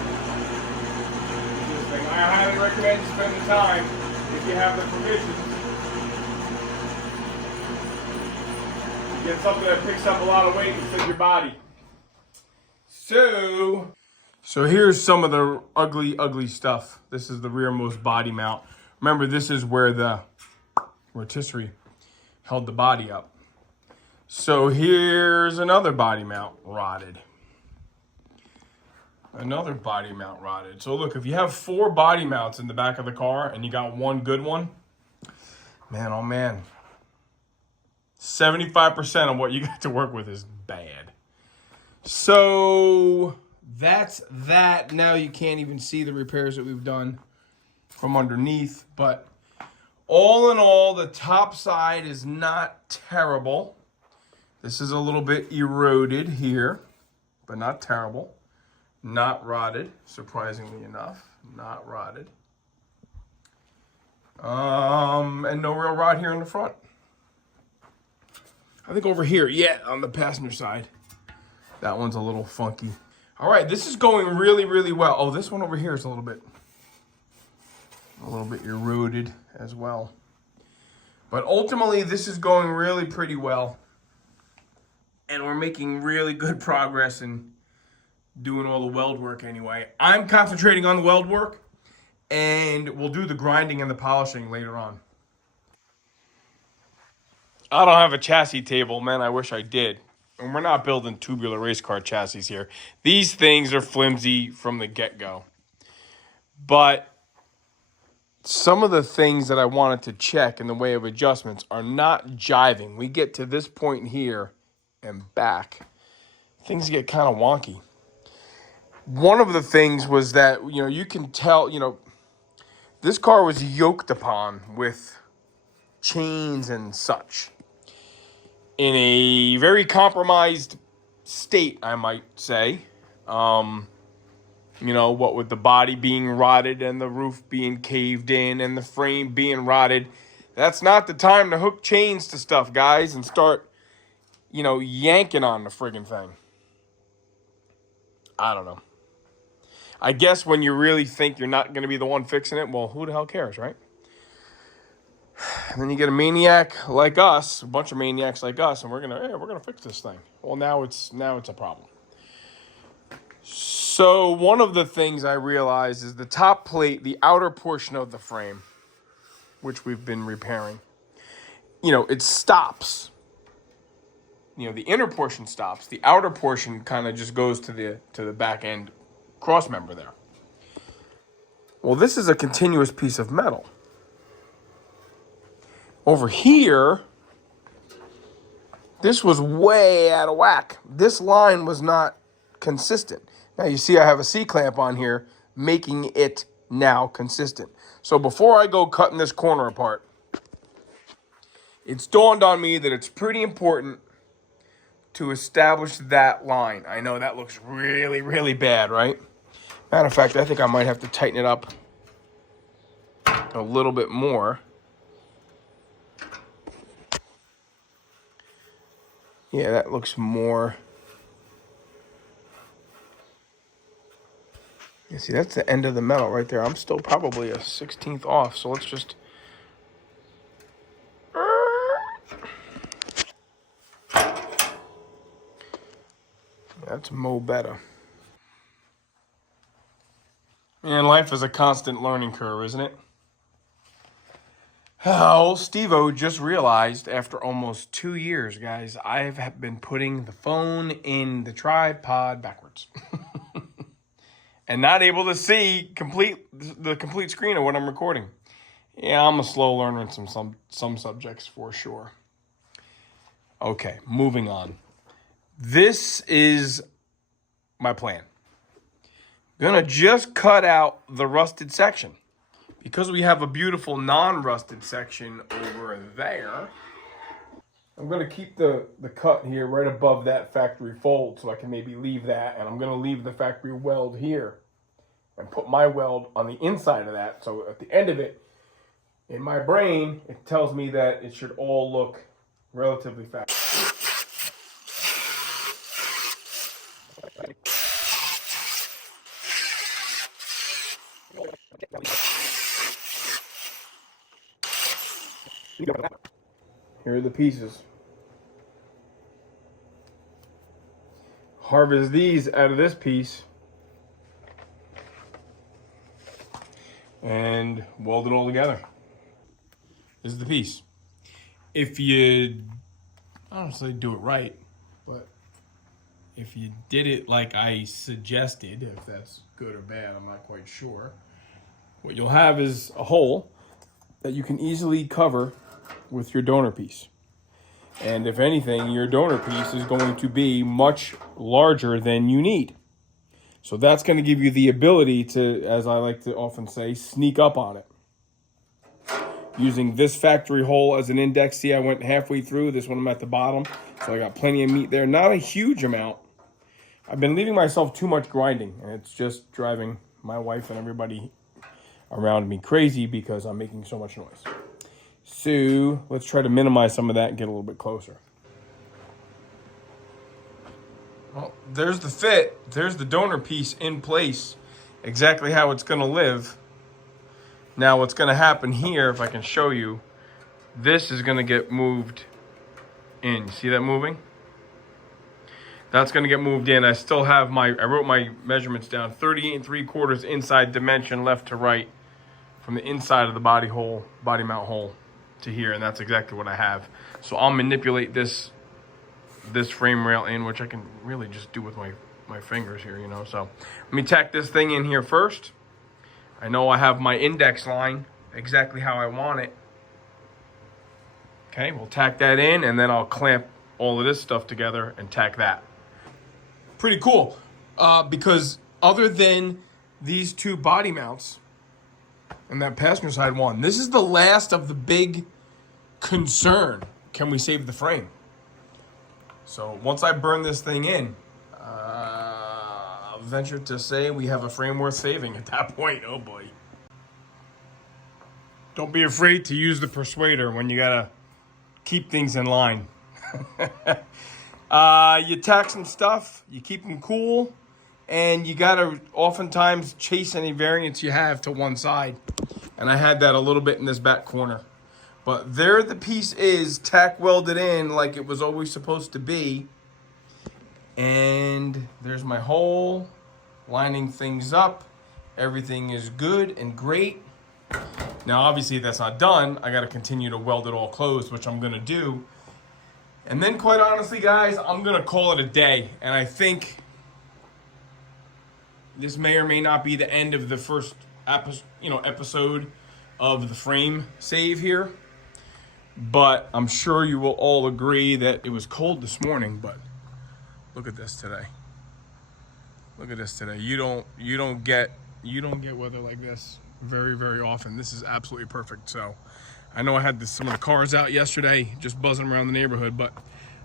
This thing. I highly recommend you spend the time, if you have the permission, to get something that picks up a lot of weight and fits your body. So here's some of the ugly, ugly stuff. This is the rearmost body mount. Remember, this is where the rotisserie held the body up. So here's another body mount rotted. Another body mount rotted. So look, if you have 4 body mounts in the back of the car and you got one good one, man, oh man, 75% of what you got to work with is bad. So that's that. Now you can't even see the repairs that we've done from underneath, but all in all, the top side is not terrible. This is a little bit eroded here, but not terrible. Not rotted, surprisingly enough. Not rotted. And no real rot here in the front. I think over here, yeah, on the passenger side. That one's a little funky. All right, this is going really, really well. Oh, this one over here is a little bit eroded as well. But ultimately, this is going really pretty well. And we're making really good progress in doing all the weld work anyway. I'm concentrating on the weld work, and we'll do the grinding and the polishing later on. I don't have a chassis table, man. I wish I did. And we're not building tubular race car chassis here. These things are flimsy from the get-go. But some of the things that I wanted to check in the way of adjustments are not jiving. We get to this point here and back. Things get kind of wonky. one of the things was that, you can tell, this car was yoked upon with chains and such in a very compromised state, I might say. What with the body being rotted and the roof being caved in and the frame being rotted. That's not the time to hook chains to stuff, guys, and start, yanking on the friggin' thing. I don't know. I guess when you really think you're not going to be the one fixing it, well, who the hell cares, right? And then you get a maniac like us, a bunch of maniacs like us, and we're gonna fix this thing. Well, now it's a problem. So one of the things I realized is the top plate, the outer portion of the frame, which we've been repairing, it stops. The inner portion stops. The outer portion kind of just goes to the back end cross member there. Well, this is a continuous piece of metal. Over here, this was way out of whack. This line was not consistent. Now you see I have a C-clamp on here, making it now consistent. So before I go cutting this corner apart, it's dawned on me that it's pretty important to establish that line. I know that looks really, really bad, right? Matter of fact, I think I might have to tighten it up a little bit more. Yeah, that looks more. You see, that's the end of the metal right there. I'm still probably a 16th off, so let's just. That's mo better. Man, life is a constant learning curve, isn't it? Old Steve-O just realized after almost 2 years, guys, I have been putting the phone in the tripod backwards. And not able to see the complete screen of what I'm recording. Yeah, I'm a slow learner in some subjects for sure. Okay, moving on. This is my plan. Gonna just cut out the rusted section. Because we have a beautiful non-rusted section over there, I'm going to keep the cut here right above that factory fold so I can maybe leave that. And I'm going to leave the factory weld here and put my weld on the inside of that. So at the end of it, in my brain, it tells me that it should all look relatively fast. Here are the pieces. Harvest these out of this piece and weld it all together. This is the piece. If you, I don't say do it right, but if you did it like I suggested, if that's good or bad, I'm not quite sure. What you'll have is a hole that you can easily cover with your donor piece. And if anything, your donor piece is going to be much larger than you need. So that's going to give you the ability to, as I like to often say, sneak up on it. Using this factory hole as an index, see I went halfway through, this one I'm at the bottom. So I got plenty of meat there, not a huge amount. I've been leaving myself too much grinding, and it's just driving my wife and everybody around me crazy because I'm making so much noise. So let's try to minimize some of that and get a little bit closer. Well, there's the fit. There's the donor piece in place, exactly how it's going to live. Now what's going to happen here, if I can show you, this is going to get moved in. See that moving? That's going to get moved in. I still have I wrote my measurements down, 38 3/4 inside dimension left to right from the inside of the body mount hole to here, and that's exactly what I have. So I'll manipulate this frame rail in, which I can really just do with my fingers here, So let me tack this thing in here first. I know I have my index line exactly how I want it. Okay, we'll tack that in, and then I'll clamp all of this stuff together and tack that. Pretty cool, because other than these two body mounts and that passenger side one, this is the last of the big concern. Can we save the frame? So once I burn this thing in, I'll venture to say we have a frame worth saving at that point. Oh boy. Don't be afraid to use the persuader when you gotta keep things in line. You tack some stuff, you keep them cool, and you gotta oftentimes chase any variance you have to one side. And I had that a little bit in this back corner. But there the piece is, tack welded in like it was always supposed to be. And there's my hole, lining things up. Everything is good and great. Now, obviously, that's not done. I got to continue to weld it all closed, which I'm going to do. And then, quite honestly, guys, I'm going to call it a day. And I think this may or may not be the end of the first episode of the frame save here. But I'm sure you will all agree that it was cold this morning, but look at this today. Look at this today. You don't get weather like this very, very often. This is absolutely perfect. So I know I had some of the cars out yesterday just buzzing around the neighborhood, but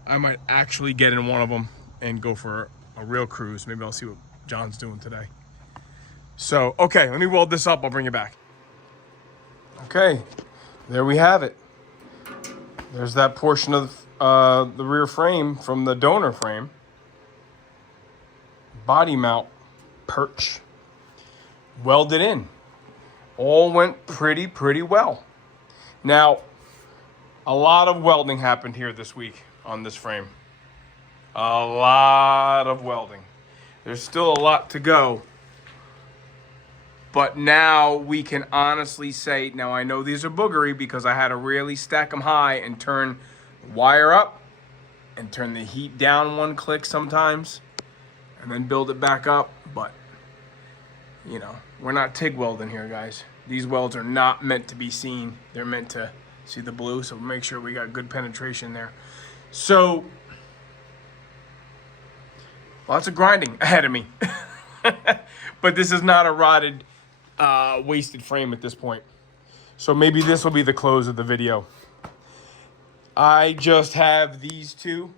I might actually get in one of them and go for a real cruise. Maybe I'll see what John's doing today. So, okay, let me weld this up. I'll bring it back. Okay, there we have it. There's that portion of the rear frame from the donor frame. Body mount perch. Welded in. All went pretty well. Now, a lot of welding happened here this week on this frame. A lot of welding. There's still a lot to go. But now we can honestly say, now I know these are boogery because I had to really stack them high and turn wire up and turn the heat down one click sometimes and then build it back up. But, you know, we're not TIG welding here, guys. These welds are not meant to be seen. They're meant to see the blue, so make sure we got good penetration there. So, lots of grinding ahead of me. But this is not a rotted, wasted frame at this point. So maybe this will be the close of the video. I just have these two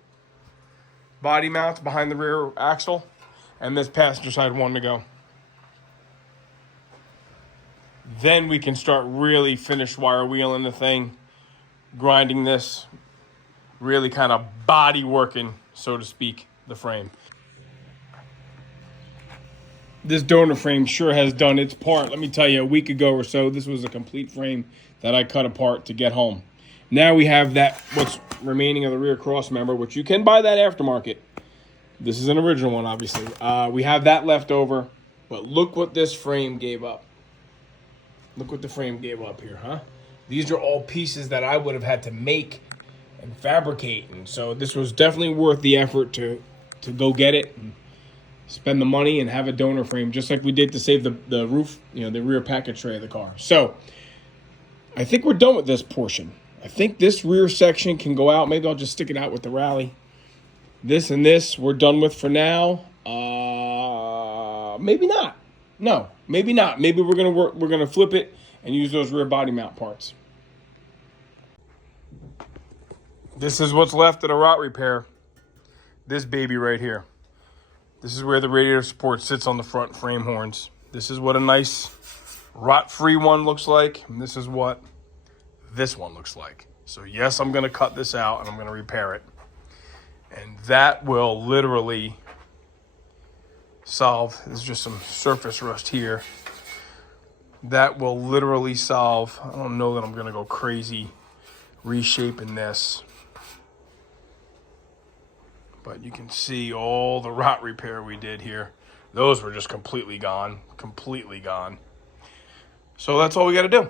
body mounts behind the rear axle and this passenger side one to go. Then we can start really finish wire wheeling the thing, grinding this, really kind of body working, so to speak, the frame. This donor frame sure has done its part. Let me tell you, a week ago or so, this was a complete frame that I cut apart to get home. Now we have that, what's remaining of the rear cross member, which you can buy that aftermarket. This is an original one, obviously. We have that left over, but look what this frame gave up. Look what the frame gave up here, huh? These are all pieces that I would have had to make and fabricate. And so this was definitely worth the effort to go get it and spend the money and have a donor frame, just like we did to save the roof, the rear package tray of the car. So I think we're done with this portion. I think this rear section can go out. Maybe I'll just stick it out with the rally. This and this we're done with for now. Maybe not. No, maybe not. Maybe we're gonna flip it and use those rear body mount parts. This is what's left of the rot repair. This baby right here. This is where the radiator support sits on the front frame horns. This is what a nice rot-free one looks like. And this is what this one looks like. So yes, I'm gonna cut this out and I'm gonna repair it. And that will literally solve, there's just some surface rust here. That will literally solve, I don't know that I'm gonna go crazy reshaping this. But you can see all the rot repair we did here. Those were just completely gone, completely gone. So that's all we gotta do.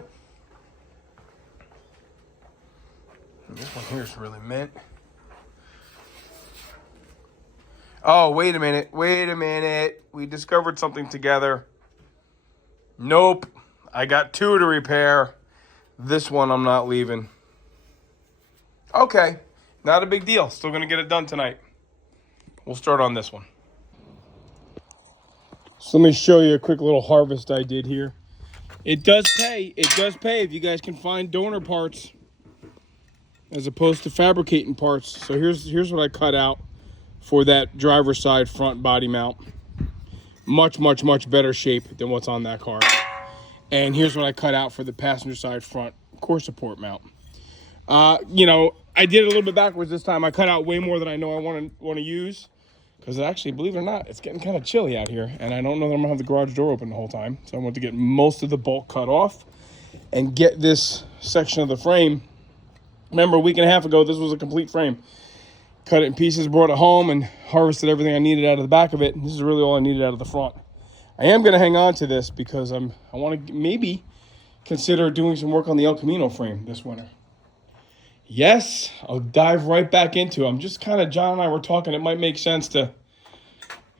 And this one here is really mint. Oh, wait a minute. We discovered something together. Nope. I got two to repair. This one I'm not leaving. Okay. Not a big deal. Still going to get it done tonight. We'll start on this one. So let me show you a quick little harvest I did here. It does pay. It does pay if you guys can find donor parts as opposed to fabricating parts. So here's what I cut out for that driver's side front body mount. Much, much, much better shape than what's on that car. And here's what I cut out for the passenger side front core support mount. You know, I did it a little bit backwards this time. I cut out way more than I know I want to use. Because actually, believe it or not, it's getting kind of chilly out here. And I don't know that I'm going to have the garage door open the whole time. So I want to get most of the bulk cut off and get this section of the frame. Remember, a week and a half ago, this was a complete frame. Cut it in pieces, brought it home, and harvested everything I needed out of the back of it. And this is really all I needed out of the front. I am going to hang on to this because I want to maybe consider doing some work on the El Camino frame this winter. Yes, I'll dive right back into it. I'm just kind of, John and I were talking, it might make sense to,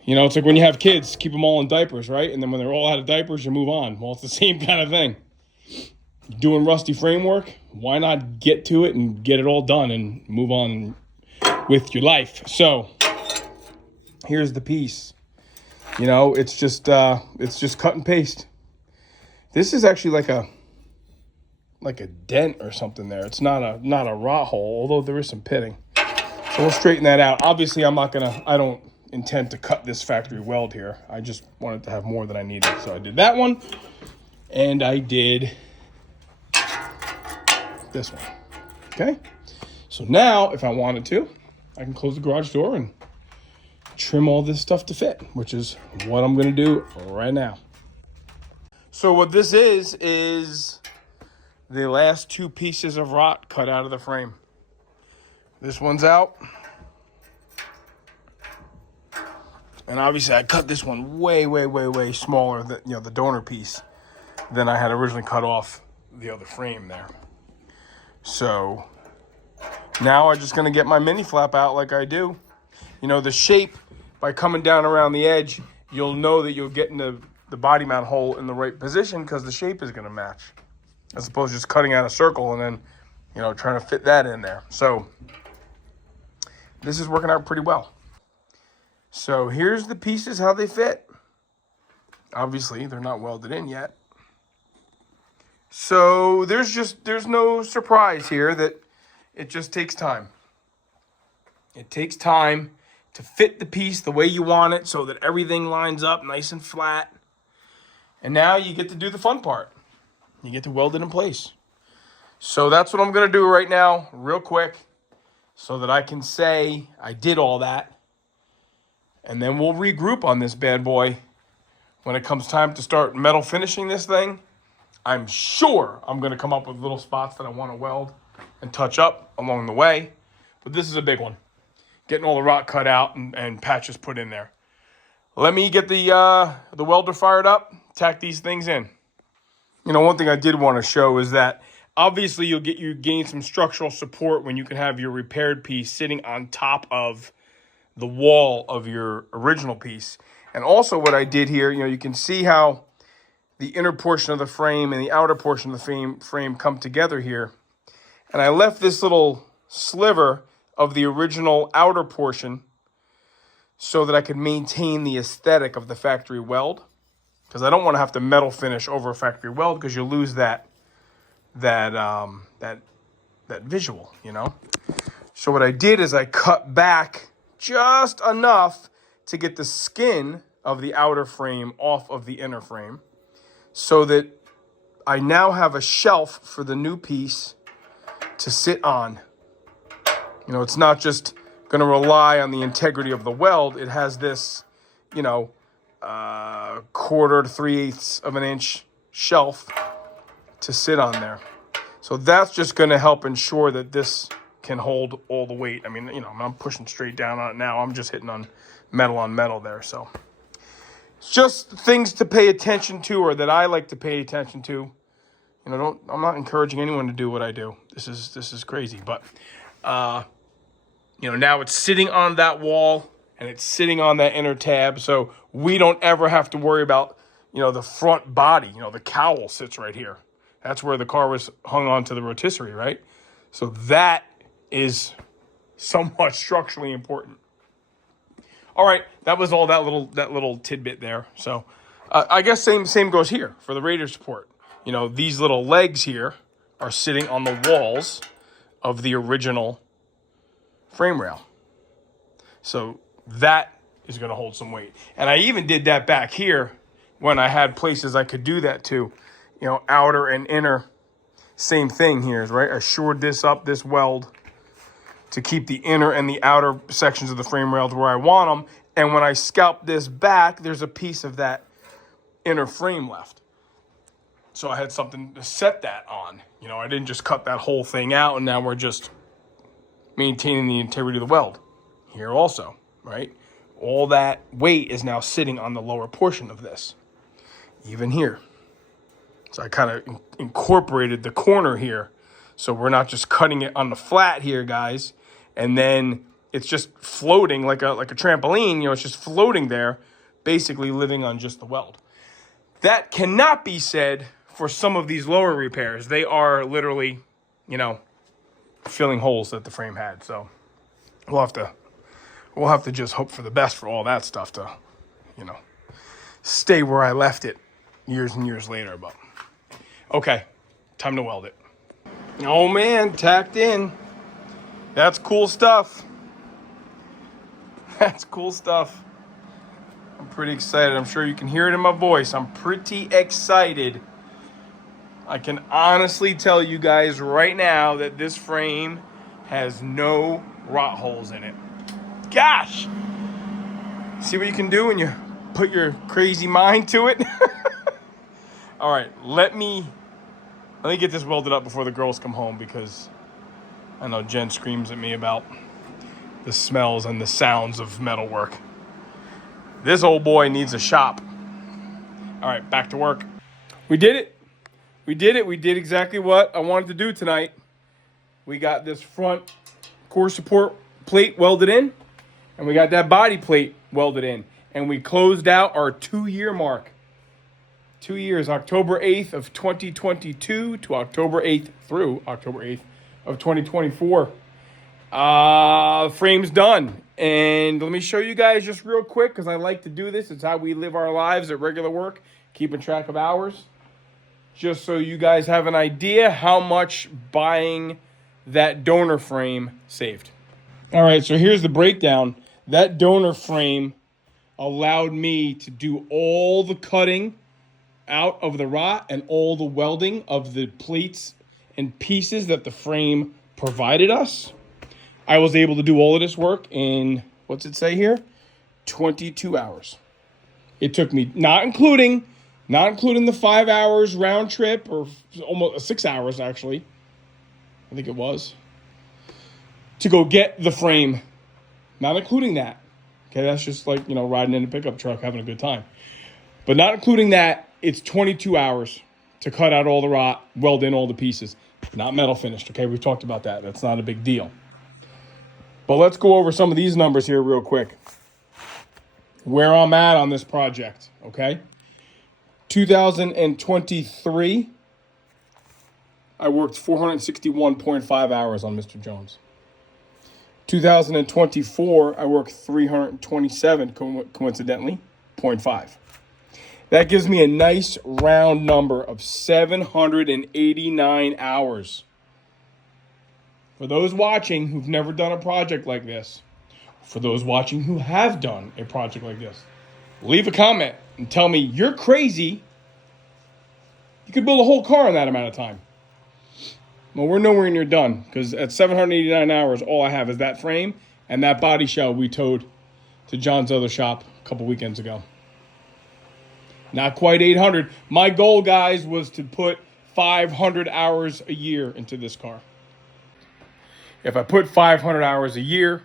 you know, it's like when you have kids, keep them all in diapers, right? And then when they're all out of diapers, you move on. Well, it's the same kind of thing. Doing rusty framework, why not get to it and get it all done and move on with your life? So, here's the piece. You know, it's just cut and paste. This is actually like a dent or something there. It's not a rot hole, although there is some pitting. So we'll straighten that out. Obviously, I don't intend to cut this factory weld here. I just wanted to have more than I needed. So I did that one, and I did this one. Okay? So now, if I wanted to, I can close the garage door and trim all this stuff to fit, which is what I'm going to do right now. So what this is the last two pieces of rot cut out of the frame. This one's out. And obviously I cut this one way, way, way, way smaller than, you know, the donor piece than I had originally cut off the other frame there. So now I'm just going to get my mini flap out like I do. You know, the shape, by coming down around the edge, you'll know that you'll get in the body mount hole in the right position because the shape is going to match. As opposed to just cutting out a circle and then, you know, trying to fit that in there. So this is working out pretty well. So here's the pieces, how they fit. Obviously, they're not welded in yet. So there's no surprise here that it just takes time. It takes time to fit the piece the way you want it so that everything lines up nice and flat. And now you get to do the fun part. You get to weld it in place. So that's what I'm going to do right now, real quick, so that I can say I did all that. And then we'll regroup on this bad boy when it comes time to start metal finishing this thing. I'm sure I'm going to come up with little spots that I want to weld and touch up along the way. But this is a big one. Getting all the rot cut out and patches put in there. Let me get the welder fired up, tack these things in. You know, one thing I did want to show is that obviously you gain some structural support when you can have your repaired piece sitting on top of the wall of your original piece. And also what I did here, you know, you can see how the inner portion of the frame and the outer portion of the frame come together here. And I left this little sliver of the original outer portion so that I could maintain the aesthetic of the factory weld. Because I don't want to have to metal finish over a factory weld because you lose that visual, you know. So what I did is I cut back just enough to get the skin of the outer frame off of the inner frame, so that I now have a shelf for the new piece to sit on. You know, it's not just going to rely on the integrity of the weld. It has this, you know, 1/4 to 3/8 of an inch shelf to sit on there. So that's just going to help ensure that this can hold all the weight. I mean, you know, I'm pushing straight down on it now. I'm just hitting on metal there. So it's just things to pay attention to, or that I like to pay attention to. You know, I'm not encouraging anyone to do what I do. This is crazy, but you know, now it's sitting on that wall and it's sitting on that inner tab, so we don't ever have to worry about, you know, the front body. You know, the cowl sits right here. That's where the car was hung onto the rotisserie, right? So that is somewhat structurally important. All right, that was all that little tidbit there. So I guess same goes here for the radiator support. You know, these little legs here are sitting on the walls of the original frame rail. So that is going to hold some weight. And I even did that back here when I had places I could do that to. You know, outer and inner, same thing here, right? I shored this up, this weld, to keep the inner and the outer sections of the frame rail to where I want them. And when I scalp this back, there's a piece of that inner frame left. So I had something to set that on. You know, I didn't just cut that whole thing out and now we're just maintaining the integrity of the weld. Here also, right? All that weight is now sitting on the lower portion of this. Even here. So I kind of incorporated the corner here. So we're not just cutting it on the flat here, guys. And then it's just floating like a trampoline. You know, it's just floating there, basically living on just the weld. That cannot be said for some of these lower repairs. They are literally, you know, filling holes that the frame had. So we'll have to just hope for the best for all that stuff to, you know, stay where I left it years and years later. But okay, time to weld it. Oh man, tacked in. That's cool stuff. That's cool stuff. I'm pretty excited. I'm sure you can hear it in my voice. I'm pretty excited. I can honestly tell you guys right now that this frame has no rot holes in it. Gosh! See what you can do when you put your crazy mind to it? All right, let me get this welded up before the girls come home, because I know Jen screams at me about the smells and the sounds of metalwork. This old boy needs a shop. All right, back to work. We did it. We did it. We did exactly what I wanted to do tonight. We got this front core support plate welded in, and we got that body plate welded in, and we closed out our 2-year mark. 2 years, October 8th of 2022 to October 8th through October 8th of 2024. Frame's done. And let me show you guys just real quick, because I like to do this. It's how we live our lives at regular work, keeping track of hours. Just so you guys have an idea how much buying that donor frame saved. All right, so here's the breakdown. That donor frame allowed me to do all the cutting out of the rot and all the welding of the plates and pieces that the frame provided us. I was able to do all of this work in, what's it say here? 22 hours. It took me, not including the 5 hours round trip, or almost 6 hours actually, I think it was, to go get the frame. Not including that. Okay, that's just like, you know, riding in a pickup truck, having a good time. But not including that, it's 22 hours to cut out all the rot, weld in all the pieces. Not metal finished, okay? We've talked about that. That's not a big deal. But let's go over some of these numbers here real quick. Where I'm at on this project, okay? 2023, I worked 461.5 hours on Mr. Jones. 2024, I worked 327, coincidentally, 0.5. That gives me a nice round number of 789 hours. For those watching who've never done a project like this, for those watching who have done a project like this, leave a comment and tell me you're crazy. You could build a whole car in that amount of time. Well, we're nowhere near done, because at 789 hours, all I have is that frame and that body shell we towed to John's other shop a couple weekends ago. Not quite 800. My goal, guys, was to put 500 hours a year into this car. If I put 500 hours a year,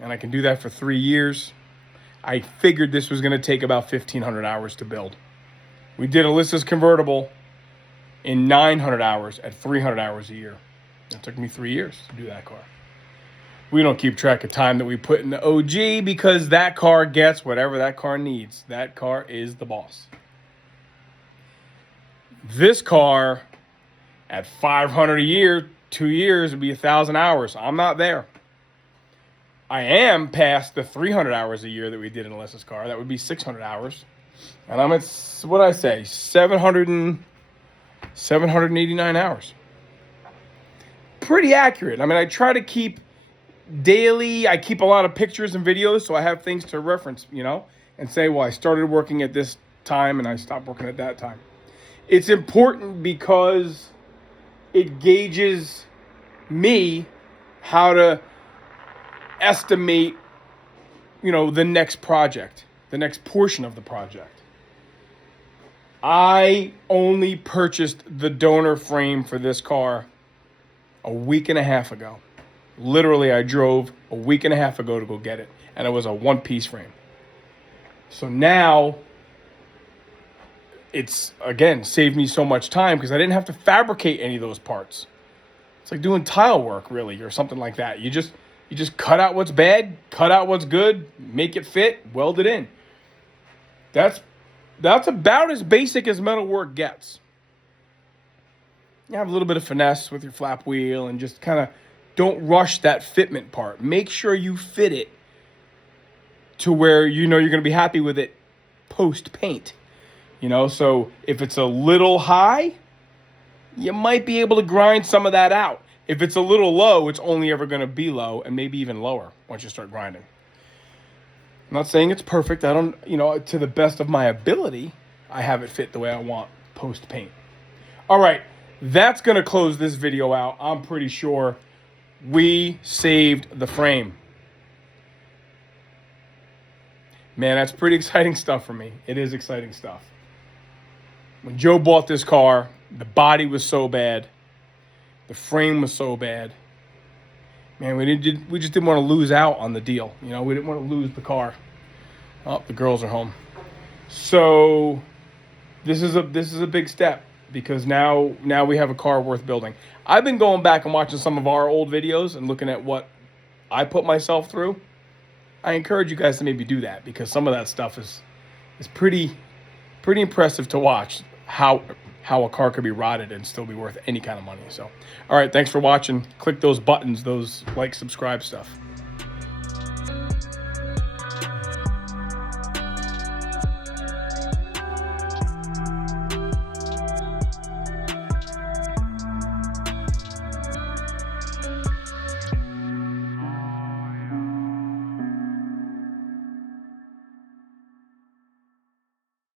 and I can do that for 3 years, I figured this was going to take about 1,500 hours to build. We did Alyssa's convertible in 900 hours at 300 hours a year. It took me 3 years to do that car. We don't keep track of time that we put in the OG, because that car gets whatever that car needs. That car is the boss. This car, at 500 a year, 2 years, would be 1,000 hours. I'm not there. I am past the 300 hours a year that we did in Alyssa's car. That would be 600 hours. And I'm at, what did I say, 789 hours. Pretty accurate. I mean, I try to keep daily, I keep a lot of pictures and videos so I have things to reference, you know, and say, well, I started working at this time and I stopped working at that time. It's important because it gauges me how to estimate, you know, the next project, the next portion of the project. I only purchased the donor frame for this car a week and a half ago. Literally, I drove a week and a half ago to go get it, and it was a one-piece frame. So now, it's, again, saved me so much time because I didn't have to fabricate any of those parts. It's like doing tile work, really, or something like that. You just cut out what's bad, cut out what's good, make it fit, weld it in. That's about as basic as metal work gets. You have a little bit of finesse with your flap wheel and just kind of don't rush that fitment part. Make sure you fit it to where you know you're going to be happy with it post-paint. You know, so if it's a little high, you might be able to grind some of that out. If it's a little low, it's only ever going to be low and maybe even lower once you start grinding. I'm not saying it's perfect. I don't, you know, to the best of my ability, I have it fit the way I want post-paint. All right, that's going to close this video out. I'm pretty sure we saved the frame. Man, that's pretty exciting stuff for me. It is exciting stuff. When Joe bought this car, the body was so bad. The frame was so bad. Man, we just didn't want to lose out on the deal. You know, we didn't want to lose the car. Oh, the girls are home. So this is a big step because now we have a car worth building. I've been going back and watching some of our old videos and looking at what I put myself through. I encourage you guys to maybe do that because some of that stuff is pretty impressive to watch. How a car could be rotted and still be worth any kind of money. So, all right, thanks for watching. Click those buttons, those like, subscribe stuff.